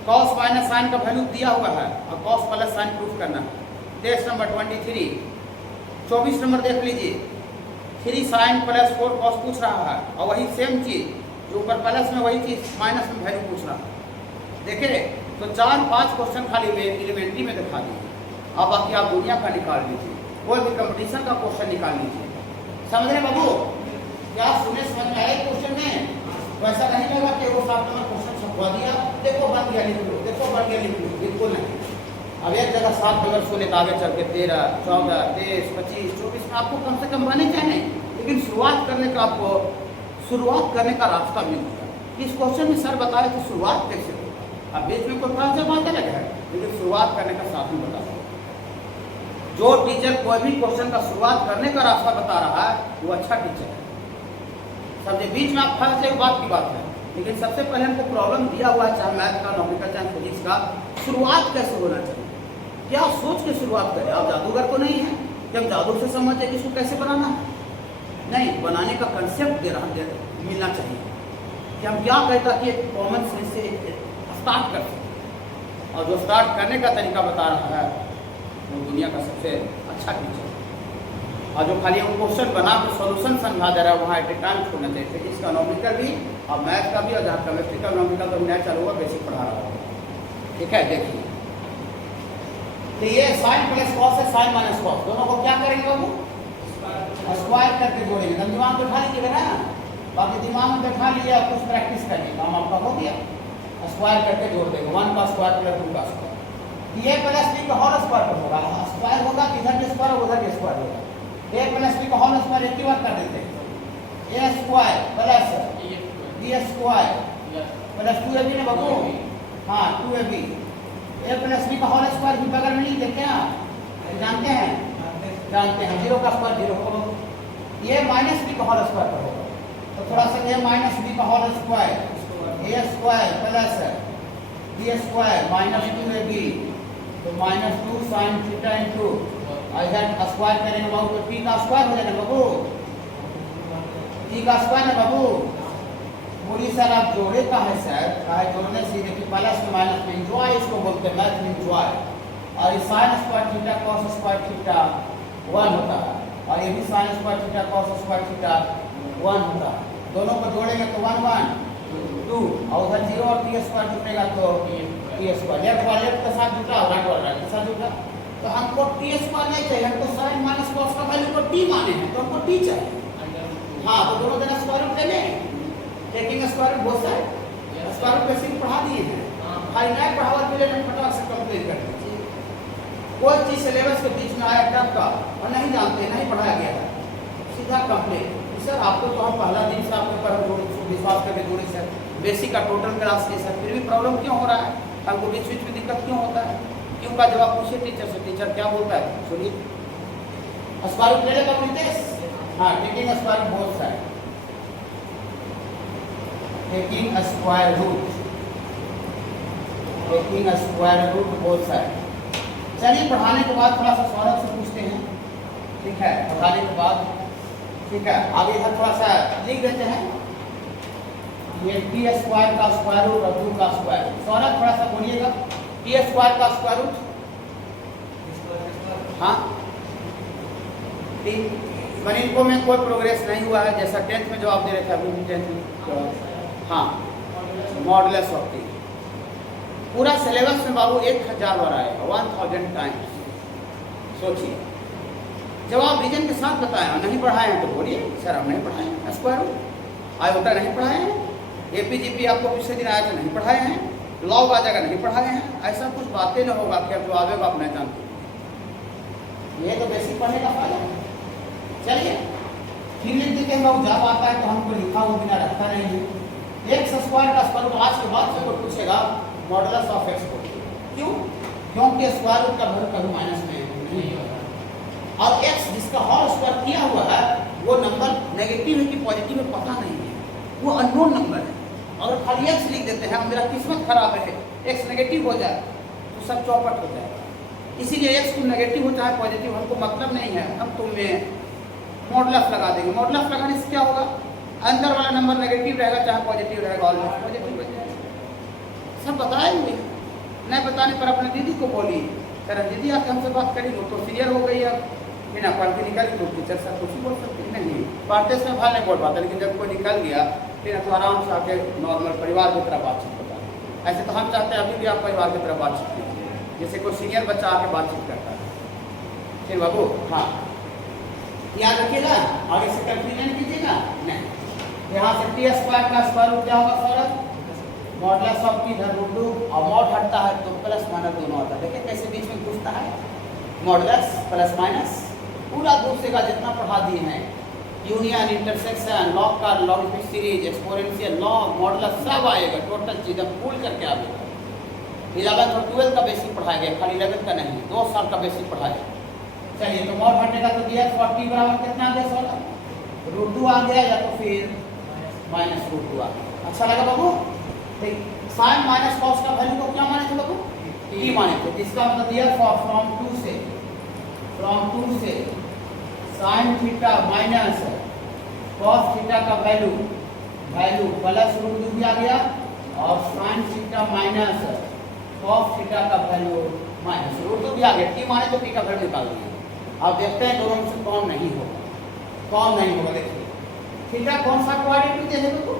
कॉस माइनस साइन का वैल्यू दिया हुआ है और कॉस प्लस साइन प्रूफ करना है। 23 नंबर 23। 24 नंबर देख लीजिए, 3 साइन प्लस 4 कॉस पूछ रहा है और वही सेम चीज जो ऊपर प्लस में, वही चीज माइनस में वैल्यू पूछ रहा है। देखिए तो 4-5 क्वेश्चन खाली में एलिमेंट्री में दिखा दीजिए, अब बाकी आप दुनिया का निकाल लीजिए, कोई भी कंपटीशन का क्वेश्चन निकाल लीजिए। समझ रहे बाबू, क्या सुने समझ में आए क्वेश्चन में? तो ऐसा नहीं लगा कि वो 7 नंबर क्वेश्चन छपवा दिया, देखो बन गया लिख लो, देखो बन गया लिख लो, बिल्कुल नहीं। अब एक जगह 7 नंबर सोने का आगे चल के 13, 14, 23, 25, 24 में आपको कम से कम बने चाहे नहीं, लेकिन शुरुआत करने का आपको शुरुआत करने का रास्ता मिल गया। इस क्वेश्चन में सर बताया कि शुरुआत कैसे होगा। अब बीच में कोई बात अलग है, लेकिन शुरुआत करने का साधन बता रहा है। जो टीचर कोई भी क्वेश्चन का शुरुआत करने का रास्ता बता रहा है वो अच्छा टीचर है। समझे, बीच में आप फंस जाए बात की बात है, लेकिन सबसे पहले हमको प्रॉब्लम दिया हुआ है, चाहे मैथ का, नॉमिकल, चाहे फिजिक्स का, शुरुआत कैसे होना चाहिए, क्या सोच के शुरुआत करें। आप जादूगर तो नहीं है कि हम जादू से समझे कि इसको कैसे बनाना है, नहीं, बनाने का कंसेप्ट मिलना चाहिए कि हम क्या कहता कि एक कॉमन सेंस से स्टार्ट कर सकते, और जो स्टार्ट करने का तरीका बता रहा है वो दुनिया का सबसे अच्छा टीचर। और जो खाली हम क्वेश्चन बना के सॉल्यूशन समझा दे रहा है वहाँ एट टाइम छोड़ना चाहिए। फिजिक्स का नॉमिकल भी और मैथ का भी, और जहाँ केमिस्ट्री का नॉमिकल तो नया चालू होगा, बेसिक पढ़ा रहा होगा। ठीक है, देखिए तो ये साइन प्लस कॉस है, साइन माइनस कॉस, दोनों को क्या करेंगे बाबू? स्क्वायर करके जोड़ेंगे। तो दिमाग में बैठा लीजिएगा ना, बाकी दिमाग में बैठा लिया, कुछ प्रैक्टिस करने काम आपका हो गया। स्क्वायर करके जोड़ देंगे, 1 का स्क्वायर प्लस 2 का स्क्वायर। ये प्लस बी का होल स्क्वायर पर होगा, स्क्वायर होगा इधर के स्क्वायर उधर के स्क्वायर होगा। ए प्लस बी का होल स्क्वायर एक ही बार कर देते हैं, A square plus B square plus 2ab ना बाबू, हाँ 2ab। ए प्लस बी का होल स्क्वायर भी बगल में नहीं देखते हैं आप, जानते हैं 0 का स्क्वायर 0 होगा, ये माइनस बी का होल स्क्वायर पर होगा। तो थोड़ा सा ए माइनस बी का whole square, A square plus B square minus 2ab, तो माइनस 2 साइन थीटा इंटू इधर स्क्वायर करेंगे बाबू तो टी का स्क्वायर हो जाएगा बाबू, टी का स्क्वायर है बाबू। पूरी सर आप जोड़े का है सर, चाहे जोड़ने से देखिए प्लस में माइनस में इंजॉय इसको बोलते हैं, मैथ में इंजॉय। और ये sine square theta cos square theta 1 होता है, और ये भी sine square theta cos square theta 1 होता है। दोनों को जोड़ेंगे तो 1 1 2, और उधर 0 और टी स्क्वायर जुटेगा तो टी स्क्वायर, लेफ्ट वाला लेफ्ट के साथ जुटा, राइट वाला राइट के साथ जुटा। तो हमको टी स्क्वायर नहीं चाहिए, हमको साइन माइनस कॉस का वैल्यू को टी माने हैं, तो हमको टी चाहिए। हाँ, तो दोनों देना स्क्वायर रूट ले लें, taking square root both side, square root basic पढ़ा दिए हैं, फाइनाइट पढ़ावा के लिए फटाक से कंप्लीट कर दीजिए। कोई चीज सिलेबस के बीच में आया टर्म का और नहीं जानते, नहीं पढ़ाया गया है, सीधा कंप्लीट। सर आपको तो हम पहला दिन से आपके पर विश्वास करके जोड़े सर, बेसिक का टोटल क्लास के सर, फिर भी प्रॉब्लम क्यों हो रहा है, हमको बीच बीच में दिक्कत क्यों होता है, क्यों का जवाब पूछिए टीचर से, टीचर क्या बोलता है सुनिए। स्क्वायर रूट ले लेगा प्रीतेश, हाँ taking square root both side, taking square root, taking square root both side. चलिए पढ़ाने के बाद थोड़ा सा सौरभ से पूछते हैं, ठीक है, पढ़ाने के बाद ठीक है। आगे इधर थोड़ा सा लिख देते हैं, ये टी स्क्वायर का स्क्वायर रूट और 2 का स्क्वायर रूट। सौरभ थोड़ा सा बोलिएगा, टी स्क्वायर का स्क्वायर रूट, हाँ टी मैंने इनको में कोई प्रोग्रेस नहीं हुआ है, जैसा 10th में जवाब दे रहे थे अभी 10th में, हाँ मॉडुलस ऑफ टी पूरा सिलेबस में बाबू 1000 बार आएगा, 1000 टाइम्स। सोचिए, जवाब रीजन के साथ बताया, नहीं पढ़ाए हैं तो बोलिए सर हम नहीं पढ़ाए हैं, स्क्वायर रूट आयोटा नहीं पढ़ाए हैं, एपीजीपी आपको पिछले दिन आया था नहीं पढ़ाए हैं, लॉग आ जाएगा नहीं पढ़ाए हैं, ऐसा कुछ बातें न होगा कि अब जो आवेगा आप नहीं जानते। ये तो बेसिक पढ़ने का फायदा है। चलिए फिर लिख देते हैं बाबू, जब आता है तो हमको लिखा हुआ बिना रखता नहीं है। एक्स स्क्वायर का स्क्वायर रूट आज के बाद से कोई पूछेगा मॉडुलस ऑफ एक्स को, क्यों? क्योंकि स्क्वायर रूट का वैल्यू कभी माइनस में नहीं होगा, और एक्स जिसका होल स्क्वायर किया हुआ है वो नंबर नेगेटिव है कि पॉजिटिव है पता नहीं है, वो अननोन नंबर है। अगर खाली एक्स लिख देते हैं, मेरा किस्मत खराब है, एक्स नेगेटिव हो जाए तो सब चौपट हो जाएगा। इसीलिए एक्स को नेगेटिव होता है पॉजिटिव हमको मतलब नहीं है, हम तुम्हें मॉडुलस लगा देंगे। मॉडुलस लगाने से क्या होगा, अंदर वाला नंबर नेगेटिव रहेगा चाहे पॉजिटिव रहेगा, ऑलमोस्ट पॉजिटिव हो जाएगा। सब बताए हुए, नहीं बताने पर अपने दीदी को बोली, सर दीदी आके हमसे बात करी, वो तो सीनियर हो गई, अब बिना पढ़ के निकल तो टीचर सर कुछ बोल सकते नहीं, पढ़ते समय भाई नहीं बोल पाता, लेकिन जब कोई निकल गया फिर तो आराम से आके नॉर्मल परिवार की तरह बातचीत होता है। ऐसे तो हम चाहते हैं अभी भी आप परिवार की तरह बातचीत कीजिए, जैसे कोई सीनियर बच्चा आके बातचीत करता है। फिर बाबू हाँ याद रखिएगा, आगे से कंफ्यूजन कीजिएगा नहीं। यहाँ से टी स्क्वायर का स्क्वायर रूट क्या होगा सर, मॉडुलस ऑफ टी इधर रूट 2 और मॉड हटता है तो प्लस माइनस दोनों होता है। देखिए कैसे बीच में पूछता है, मॉडुलस प्लस माइनस पूरा दूसरे का जितना पढ़ा दिए हैं, यूनियन इंटरसेक्शन लॉग का logarithmic series exponential log modulus सब आएगा, टोटल चीज़ पूल करके आएगा। 11th और 12th का बेसिक पढ़ाया गया, खाली 11th का नहीं, 2 साल का बेसिक पढ़ाया। चलिए तो मॉड हटने का तो दिया 40 बराबर कितना आ गया सोलह, रूट 2 आ गया या तो फिर माइनस रूट 2 आ गया। अच्छा लगा बाबू, ठीक। साइन माइनस कॉस का वैल्यू को क्या माने थे बाबू, टी माने थे, जिसका मतलब दिया फ्रॉम 2 से sine theta minus cos theta का वैल्यू प्लस रूट 2 भी आ गया, और sine theta minus cos theta का वैल्यू माइनस रूट 2 भी आ गया। टी माने तो टी का वैल्यू निकाल दिया। आप देखते हैं दोनों में से कौन नहीं होगा, कौन नहीं होगा। देखिए थीटा कौन सा क्वाड्रेंट में देखिए तो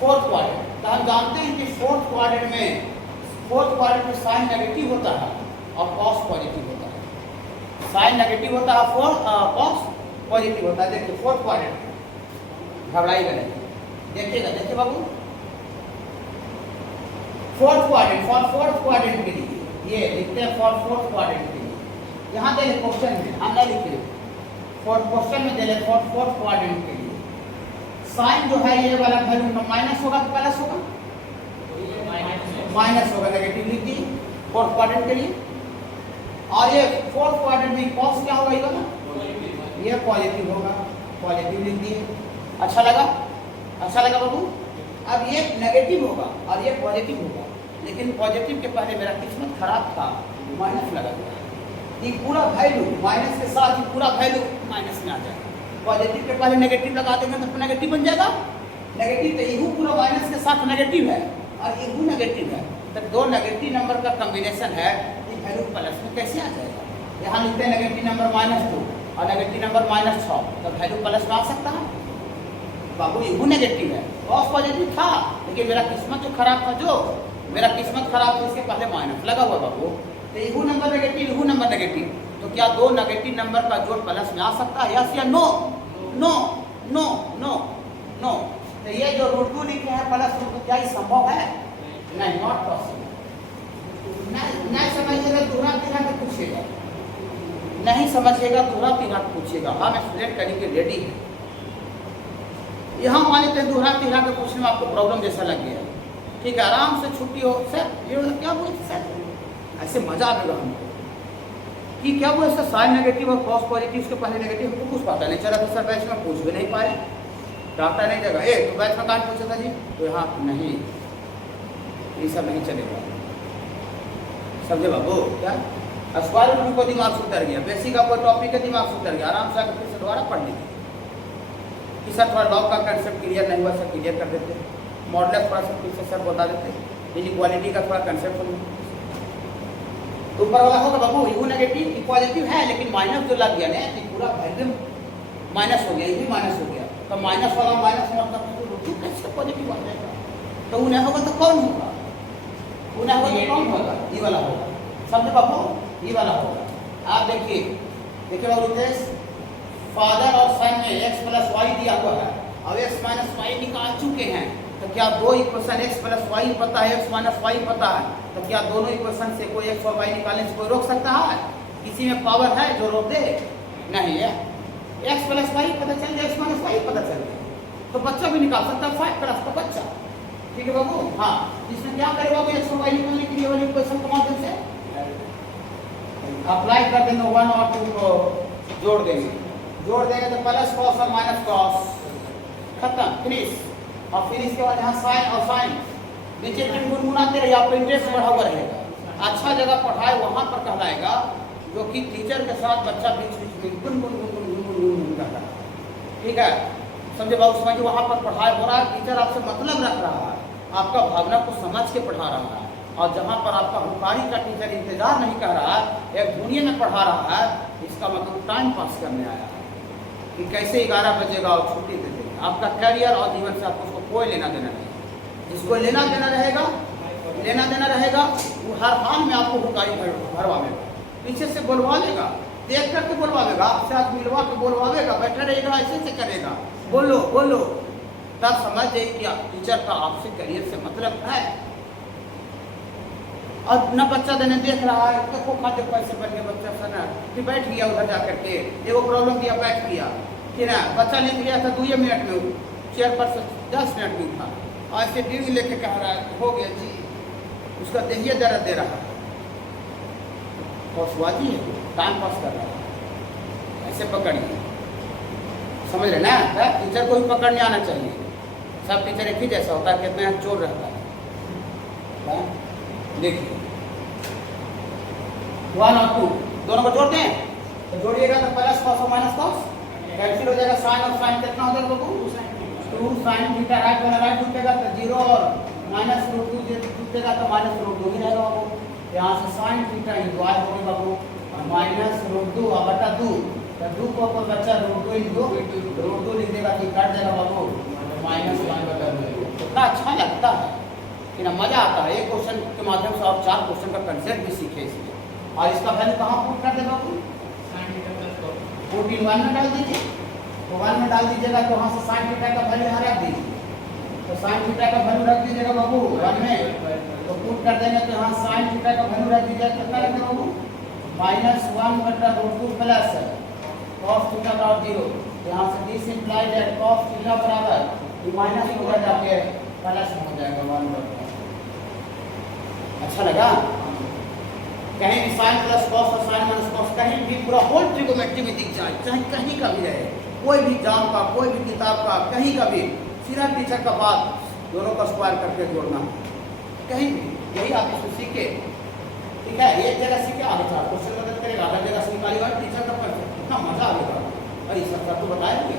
फोर्थ क्वाड्रेंट। तो हम जानते हैं कि फोर्थ क्वाड्रेंट में साइन नेगेटिव होता है और कॉस पॉजिटिव होता है। साइन नेगेटिव होता है, कॉस पॉजिटिव होता है। देखिए फोर्थ क्वाड्रेंट, घबराइएगा नहीं, देखिएगा, देखिए बाबू फोर्थ क्वाड्रेंट के लिए ये लिखते हैं फॉर फोर्थ क्वाड्रेंट के लिए। यहाँ दे क्वेश्चन में हम नहीं लिखे, क्वेश्चन में दे रहे फोर्थ क्वाड्रेंट के लिए साइन जो है ये वाला वैल्यू माइनस होगा तो प्लस होगा, माइनस होगा, नेगेटिव लिख दी फोर्थ क्वाड्रेंट के लिए। और ये फोर्थ क्वाड्रेंट में कॉस क्या होगा, ये वाला ये पॉजिटिव होगा, पॉजिटिव लिख दिए। अच्छा लगा, अच्छा लगा बाबू। अब ये नेगेटिव होगा और ये पॉजिटिव होगा, लेकिन पॉजिटिव के पहले मेरा किस्मत खराब था, माइनस लगा दिया। ये पूरा वैल्यू माइनस के साथ ही पूरा वैल्यू माइनस में आ जाएगा। पॉजिटिव के पहले नेगेटिव लगा देंगे तो नेगेटिव बन जाएगा, नेगेटिव। तो यू पूरा माइनस के साथ नेगेटिव है और यू नेगेटिव है, तो दो नेगेटिव नंबर का कॉम्बिनेशन है, ये वैल्यू प्लस में कैसे आ जाएगा। यहाँ लिखते हैं नेगेटिव नंबर -2 और नेगेटिव नंबर -6, तो वैल्यू प्लस में आ सकता है बाबू। यू नेगेटिव है, कॉस पॉजिटिव था, लेकिन मेरा किस्मत जो खराब था, जो मेरा किस्मत खराब था इसके पहले माइनस लगा हुआ बाबू। तो you number negative, you number negative, तो क्या दो नेगेटिव नंबर का जोड़ प्लस में आ सकता है, यस या no? No no no no. तो ये जो √2 लिखे हैं प्लस √2, क्या ये संभव है? नहीं, नॉट पॉसिबल। नहीं समझिएगा दोहरा तीरा के पूछिएगा, नहीं समझिएगा दोहरा तीरा पूछिएगा, हम एक्सप्लेन करने के रेडी हैं। यहाँ मान लेते हैं दोहरा तीरा के पूछने में आपको प्रॉब्लम जैसा लग गया, ठीक है, आराम से छुट्टी हो। सर ये क्या बोले सर, ऐसे मजा आएगा हमको कि क्या बोले सर साइन नेगेटिव और कॉस पॉजिटिव के पहले नेगेटिव, हमको कुछ पता नहीं चला। तो सर बैच में पूछ भी नहीं पाए, डाटा नहीं जगह तो बैच में कहाँ पूछा था जी, तो यहाँ नहीं, ये सब नहीं चलेगा, समझे बाबू। क्या स्क्वायर रूट को दिमाग से उतर गया, बेसिक का कोई टॉपिक है दिमाग से उतर गया, आराम से आकर फिर से दोबारा पढ़ लीजिए कि सर थोड़ा लॉग का कंसेप्ट क्लियर नहीं हुआ, सर क्लियर कर देते, मॉडल थोड़ा सा फिर से सर बता देते, इनइक्वालिटी का थोड़ा कंसेप्ट ऊपर वाला होगा बाबू। यू नेगेटिव पॉजिटिव है, लेकिन माइनस जो लग गया ना, पूरा वैल्यू माइनस हो गया, ये भी माइनस हो गया, तो माइनस वाला माइनस मतलब कैसे पॉजिटिव आ जाएगा। तो उन्हें होगा तो कौन होगा, उन्हें होगा तो कौन होगा, ये वाला होगा, समझे बाबू, ये वाला होगा। आप देखिए, देखिए बाबू, फादर और सन में x + y दिया हुआ है, अब x - y निकाल चुके हैं, तो क्या दो इक्वेशन x + y पता है, x - y पता है, तो क्या दोनों इक्वेशन से कोई x और y निकालने से कोई रोक सकता है? किसी में पावर है जो रोक दे? नहीं है। x + y पता चल जाए, x - y पता चल जाए, तो बच्चा भी निकाल सकता है, 5 प्लस का बच्चा, ठीक है बाबू। हाँ, इसमें क्या करेगा बाबू, x और y निकालने के लिए वाली इक्वेशन के माध्यम से अप्लाई कर देंगे, 1 और 2 को जोड़ देंगे तो प्लस कॉस और माइनस कॉस, खत्म, फिनिश। और फिर इसके बाद यहाँ साइन और साइन नीचे गुनगुनाते रहिए, आपको इंटरेस्ट बढ़ा हुआ रहेगा। अच्छा जगह पढ़ाए वहाँ पर कहलाएगा, जो कि टीचर के साथ बच्चा बीच में गुनगुन करता है, ठीक है, समझे बाबू, समझिए वहाँ पर पढ़ाई हो रहा है, टीचर आपसे मतलब रख रहा है, आपका भावना को समझ के पढ़ा रहा है। और जहाँ पर आपका हुकारी का टीचर इंतजार नहीं कर रहा है, एक दुनिया में पढ़ा रहा है, इसका मतलब टाइम पास करने आया है कि कैसे 11 बजेगा और छुट्टी दे देगा। आपका करियर और जीवन से आपको उसको कोई लेना देना नहीं, जिसको लेना देना रहेगा वो हर हाल में आपको हुकारी भरवाएगा, पीछे से बोलवाएगा, देख करके बोलवाएगा, आपसे हाथ मिलवा के बोलवाएगा, बैठा रहेगा, ऐसे करेगा, बोलो बोलो, तब समझ जाइए कि टीचर का आपसे करियर से मतलब है। और न बच्चा देने देख रहा है, तो को खाते पैसे बन गए बच्चा सना कि बैठ गया उधर जा करके, एगो प्रॉब्लम दिया, बैठ गया कि ना, बच्चा लेके गया था 2 मिनट में, चेयर पर से 10 मिनट में उठा, और ऐसे ड्यूज लेके कह रहा है हो गया जी, उसका देहिए दर्द दे रहा है, और स्वादी है, टाइम पास कर रहा है, ऐसे पकड़िए, समझ रहे ना। टीचर को भी पकड़ने आना चाहिए, सब टीचर एक ही जैसा होता है, कितना चोर रहता है। देखिए 1 और 2 दोनों को जोड़ते हैं, तो जोड़िएगा तो प्लस कॉस और माइनस कॉस कैंसिल हो जाएगा, साइन और साइन कितना हो जाएगा बाबू, 2 sin थीटा, राइट वाला राइट जुटेगा तो 0 और -√2 जुटेगा तो -√2 ही रहेगा बाबू। यहाँ से साइन थीटा y हो गई बाबू, माइनस रूट 2 और बटा 2, तो 2 को ऊपर बच्चा रूट 2 लिख देगा कि काट देगा बाबू -1 बटा 2। कितना अच्छा लगता है कि ना, मजा आता है। एक क्वेश्चन के माध्यम से आप 4 क्वेश्चन का कंसेप्ट भी सीखे इसलिए। और इसका वैल्यू कहाँ पुट कर देगा बाबू, 1 में डाल दीजिए। तो 1 में डाल दीजिएगा तो वहाँ से sin थीटा का वैल्यू यहाँ रख दीजिए। तो sin थीटा का वैल्यू रख दीजिएगा बाबू 1 में, तो पुट कर देंगे तो यहाँ sin थीटा का वैल्यू रख दीजिएगा। कितना रखेंगे बाबू, -1 बटा रूट 2 प्लस cos थीटा बराबर 0। यहाँ से this implied that cos theta बराबर ये माइनस हो जाके प्लस हो जाएगा 1 बटा। अच्छा लगा? कहीं भी sin प्लस cos और sin माइनस cos कहीं भी पूरा होल ट्रिगोमेट्री में दिख जाए, चाहे कहीं का भी रहे, कोई भी एग्जाम का, कोई भी किताब का, कहीं का भी, सीधा टीचर का बात दोनों का स्क्वायर करके जोड़ना, कहीं भी। यही आप इसको सीखे, ठीक है? एक जगह सीखे आगे 4 क्वेश्चन मदद करेगा, हर जगह से निकालेगा टीचर का पर कितना मजा आएगा। अरे सर तो बताएंगे,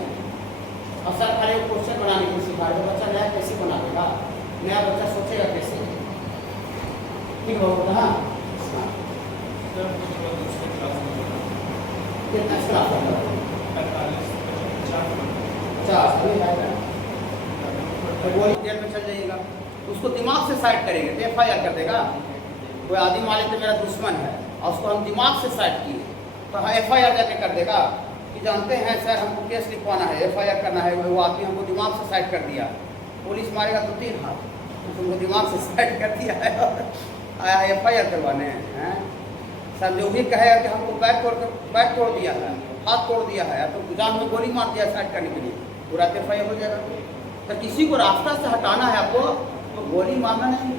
और सर खाली क्वेश्चन बनाने को सिखा रहे, बच्चा नया कैसे बना देगा, नया बच्चा सोचेगा कैसे, ठीक है? हाँ कितना क्लास में चल जाइएगा, उसको दिमाग से साइड करेंगे तो FIR कर देगा। कोई आदमी मान लेते मेरा दुश्मन है और उसको हम दिमाग से साइड किए तो हाँ FIR जाके कर देगा कि जानते हैं सर हमको केस लिखवाना है, FIR करना है। वो आदमी हमको दिमाग से साइड कर दिया, पुलिस मारेगा तो 3 हाथ, तुमको दिमाग से साइड कर दिया है और आया FIR करवाने हैं। सर जो भी कहेगा कि हमको बैक तोड़ दिया है, हाथ तोड़ दिया है, तो जान में गोली मार दिया साइड करने के लिए, पूरा FIR हो जाएगा। तो किसी को रास्ता से हटाना है आपको तो गोली मारना नहीं,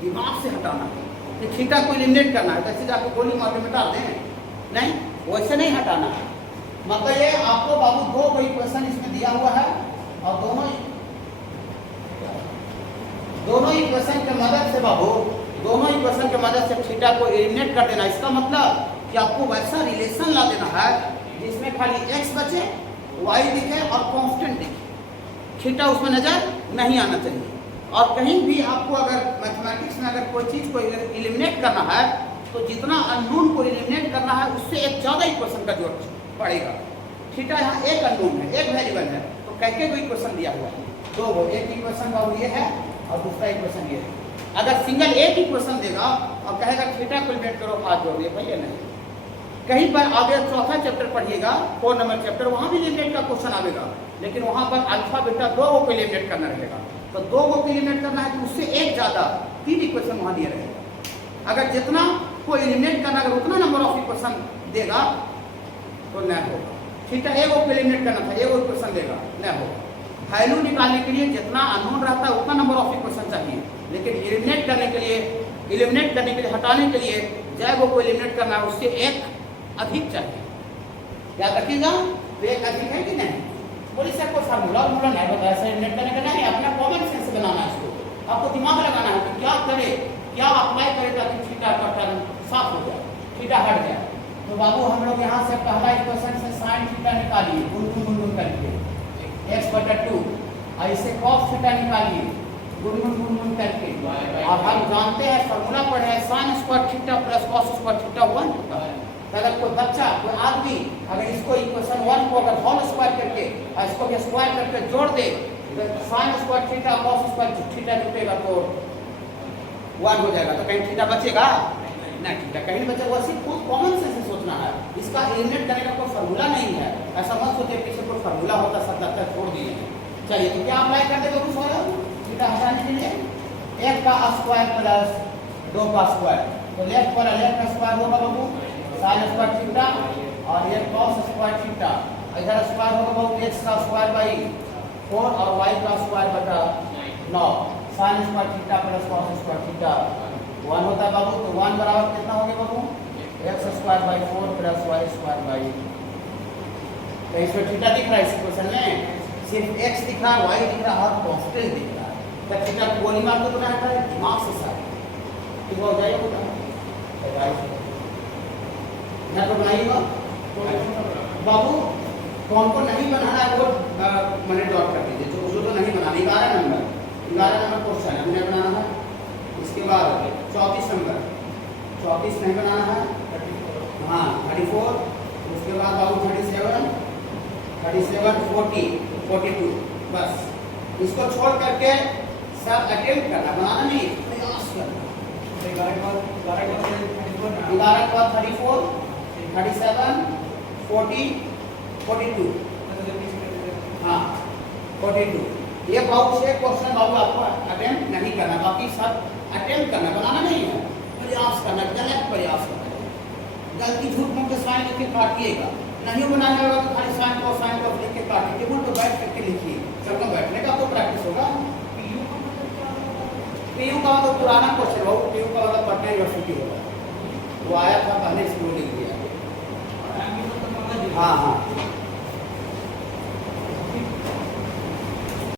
दिमाग से हटाना है। कि थीटा को एलिमिनेट करना है तो ऐसे जाकर गोली मार के मिटा दें, नहीं, वैसे नहीं हटाना है। मतलब ये आपको बाबू 2 कोई क्वेश्चन इसमें दिया हुआ है और दोनों इक्वेशन के मदद से बाबू, दोनों इक्वेशन के मदद से थीटा को एलिमिनेट कर देना। इसका मतलब कि आपको वैसा रिलेशन ला देना है जिसमें खाली x बचे, y दिखे और कांस्टेंट दिखे, थीटा उसमें नजर नहीं आना चाहिए। और कहीं भी आपको अगर मैथमेटिक्स में अगर कोई चीज़ को एलिमिनेट करना है तो जितना अननोन को एलिमिनेट करना है उससे एक ज़्यादा इक्वेशन का जरूरत पड़ेगा। थीटा यहाँ एक अननोन है, एक वेरिएबल है, तो कैसे कोई इक्वेशन दिया हुआ है, 2 वो एक इक्वेशन का ये है और दूसरा इक्वेशन ये है। अगर सिंगल एक इक्वेशन देगा और कहेगा थीटा को एलिमिनेट करो, हाथ जोड़ दिए, भैया नहीं। कहीं पर आगे 4था चैप्टर पढ़िएगा, 4 नंबर चैप्टर, वहाँ भी एलिमिनेट का क्वेश्चन आएगा, लेकिन वहाँ पर अल्फा बीटा 2 को एलिमिनेट करना रहेगा। तो 2 को एलिमिनेट करना है तो उससे एक ज़्यादा 3 इक्वेशन वहाँ दिए रहेगा। अगर जितना को एलिमिनेट करना अगर उतना नंबर ऑफ इक्वेशन देगा तो न होगा। थीटा ए को एलिमिनेट करना था, ए को इक्वेशन देगा, न होगा। वैल्यू निकालने के लिए जितना अननोन रहता है उतना नंबर ऑफ इक्वेशन चाहिए, लेकिन एलिमिनेट करने के लिए हटाने के लिए जय को एलिमिनेट करना है उससे एक अधिक चाहिए। याद रखिएगा, तो एक अधिक है कि नहीं। बोली सर को फार्मूला नहीं बताया सर एलिमिनेट करने का, नहीं, अपना कॉमन सेंस से बनाना है इसको, आपको दिमाग लगाना है कि क्या करे, क्या अप्लाई करे ताकि थीटा का टर्म साफ हो जाए, थीटा हट जाए। तो बाबू हम लोग यहाँ से पहला इक्वेशन से sin थीटा निकालिए, गुणगुण करके x/2, ऐसे cos थीटा निकालिए गुणगुण करके। और हम जानते हैं फार्मूला पढ़े हैं sin square theta plus cos square theta 1 होता है। अगर कोई बच्चा, कोई आदमी अगर इसको इक्वेशन 1 को अगर होल स्क्वायर करके और इसको भी स्क्वायर करके जोड़ दे तो sin square theta cos square theta निकलेगा तो 1 हो जाएगा। तो कहीं थीटा बचेगा नहीं, थीटा कहीं नहीं बचेगा। सिर्फ कॉमन सेंस से सोचना है, इसका एलिमिनेट करने का कोई फार्मूला नहीं है। ऐसा मत सोचिए पीछे कोई फार्मूला होता सब तक छोड़ दिए। चलिए तो क्या अप्लाई कर देगा कुछ और थीटा हटाने के लिए, 1 का स्क्वायर प्लस 2 का स्क्वायर, तो लेफ्ट पर लेफ्ट का स्क्वायर होगा बाबू sin स्क्वायर थीटा और ये cos स्क्वायर थीटा, इधर स्क्वायर होगा बाबू x का स्क्वायर बाई 4 और y का स्क्वायर बटा 9, sin square theta plus cos square theta 1 होता है बाबू। तो 1 बराबर कितना हो गया बाबू, x square by 4 plus y square by, तो इसमें थीटा दिख रहा है इस इक्वेशन में, सिर्फ x दिख रहा है, y दिख रहा है और कांस्टेंट दिख रहा है। तो थीटा को गोली मार के बनाया था दिमाग से साथ, ठीक हो जाएगा होता है तो बनाइएगा। बाबू कौन को नहीं बनाना है वो मैंने ड्रॉप कर दीजिए, जो तो नहीं बनाना। 11 नंबर क्वेश्चन है, हमने बनाना है। इसके बाद 34 नंबर, 34 नहीं बनाना है, हाँ 34, उसके बाद बाबू 37, 40, 42, बस इसको छोड़ करके सब अटेम्प्ट करना, बनाना नहीं, प्रयास करना। 11 के बाद 34, 37, 40, 42, हाँ 42। ये बाबू से क्वेश्चन बाबू आपको अटेम्प्ट नहीं करना, बाकी सब अटेम्प्ट करना, बनाना नहीं है, प्रयास करना, गलत प्रयास करना। गलती झूठ मूठ के साइन लिख के काटिएगा, नहीं बनाने होगा तो खाली साइन को लिख के काटिए, टेबल पर बैठ करके लिखिए, सबका बैठने का तो प्रैक्टिस होगा। पीयू का तो पुराना क्वेश्चन हो, पीयू का मतलब पटना यूनिवर्सिटी होगा, वो आया था पहले से वो लिख दिया। हाँ हाँ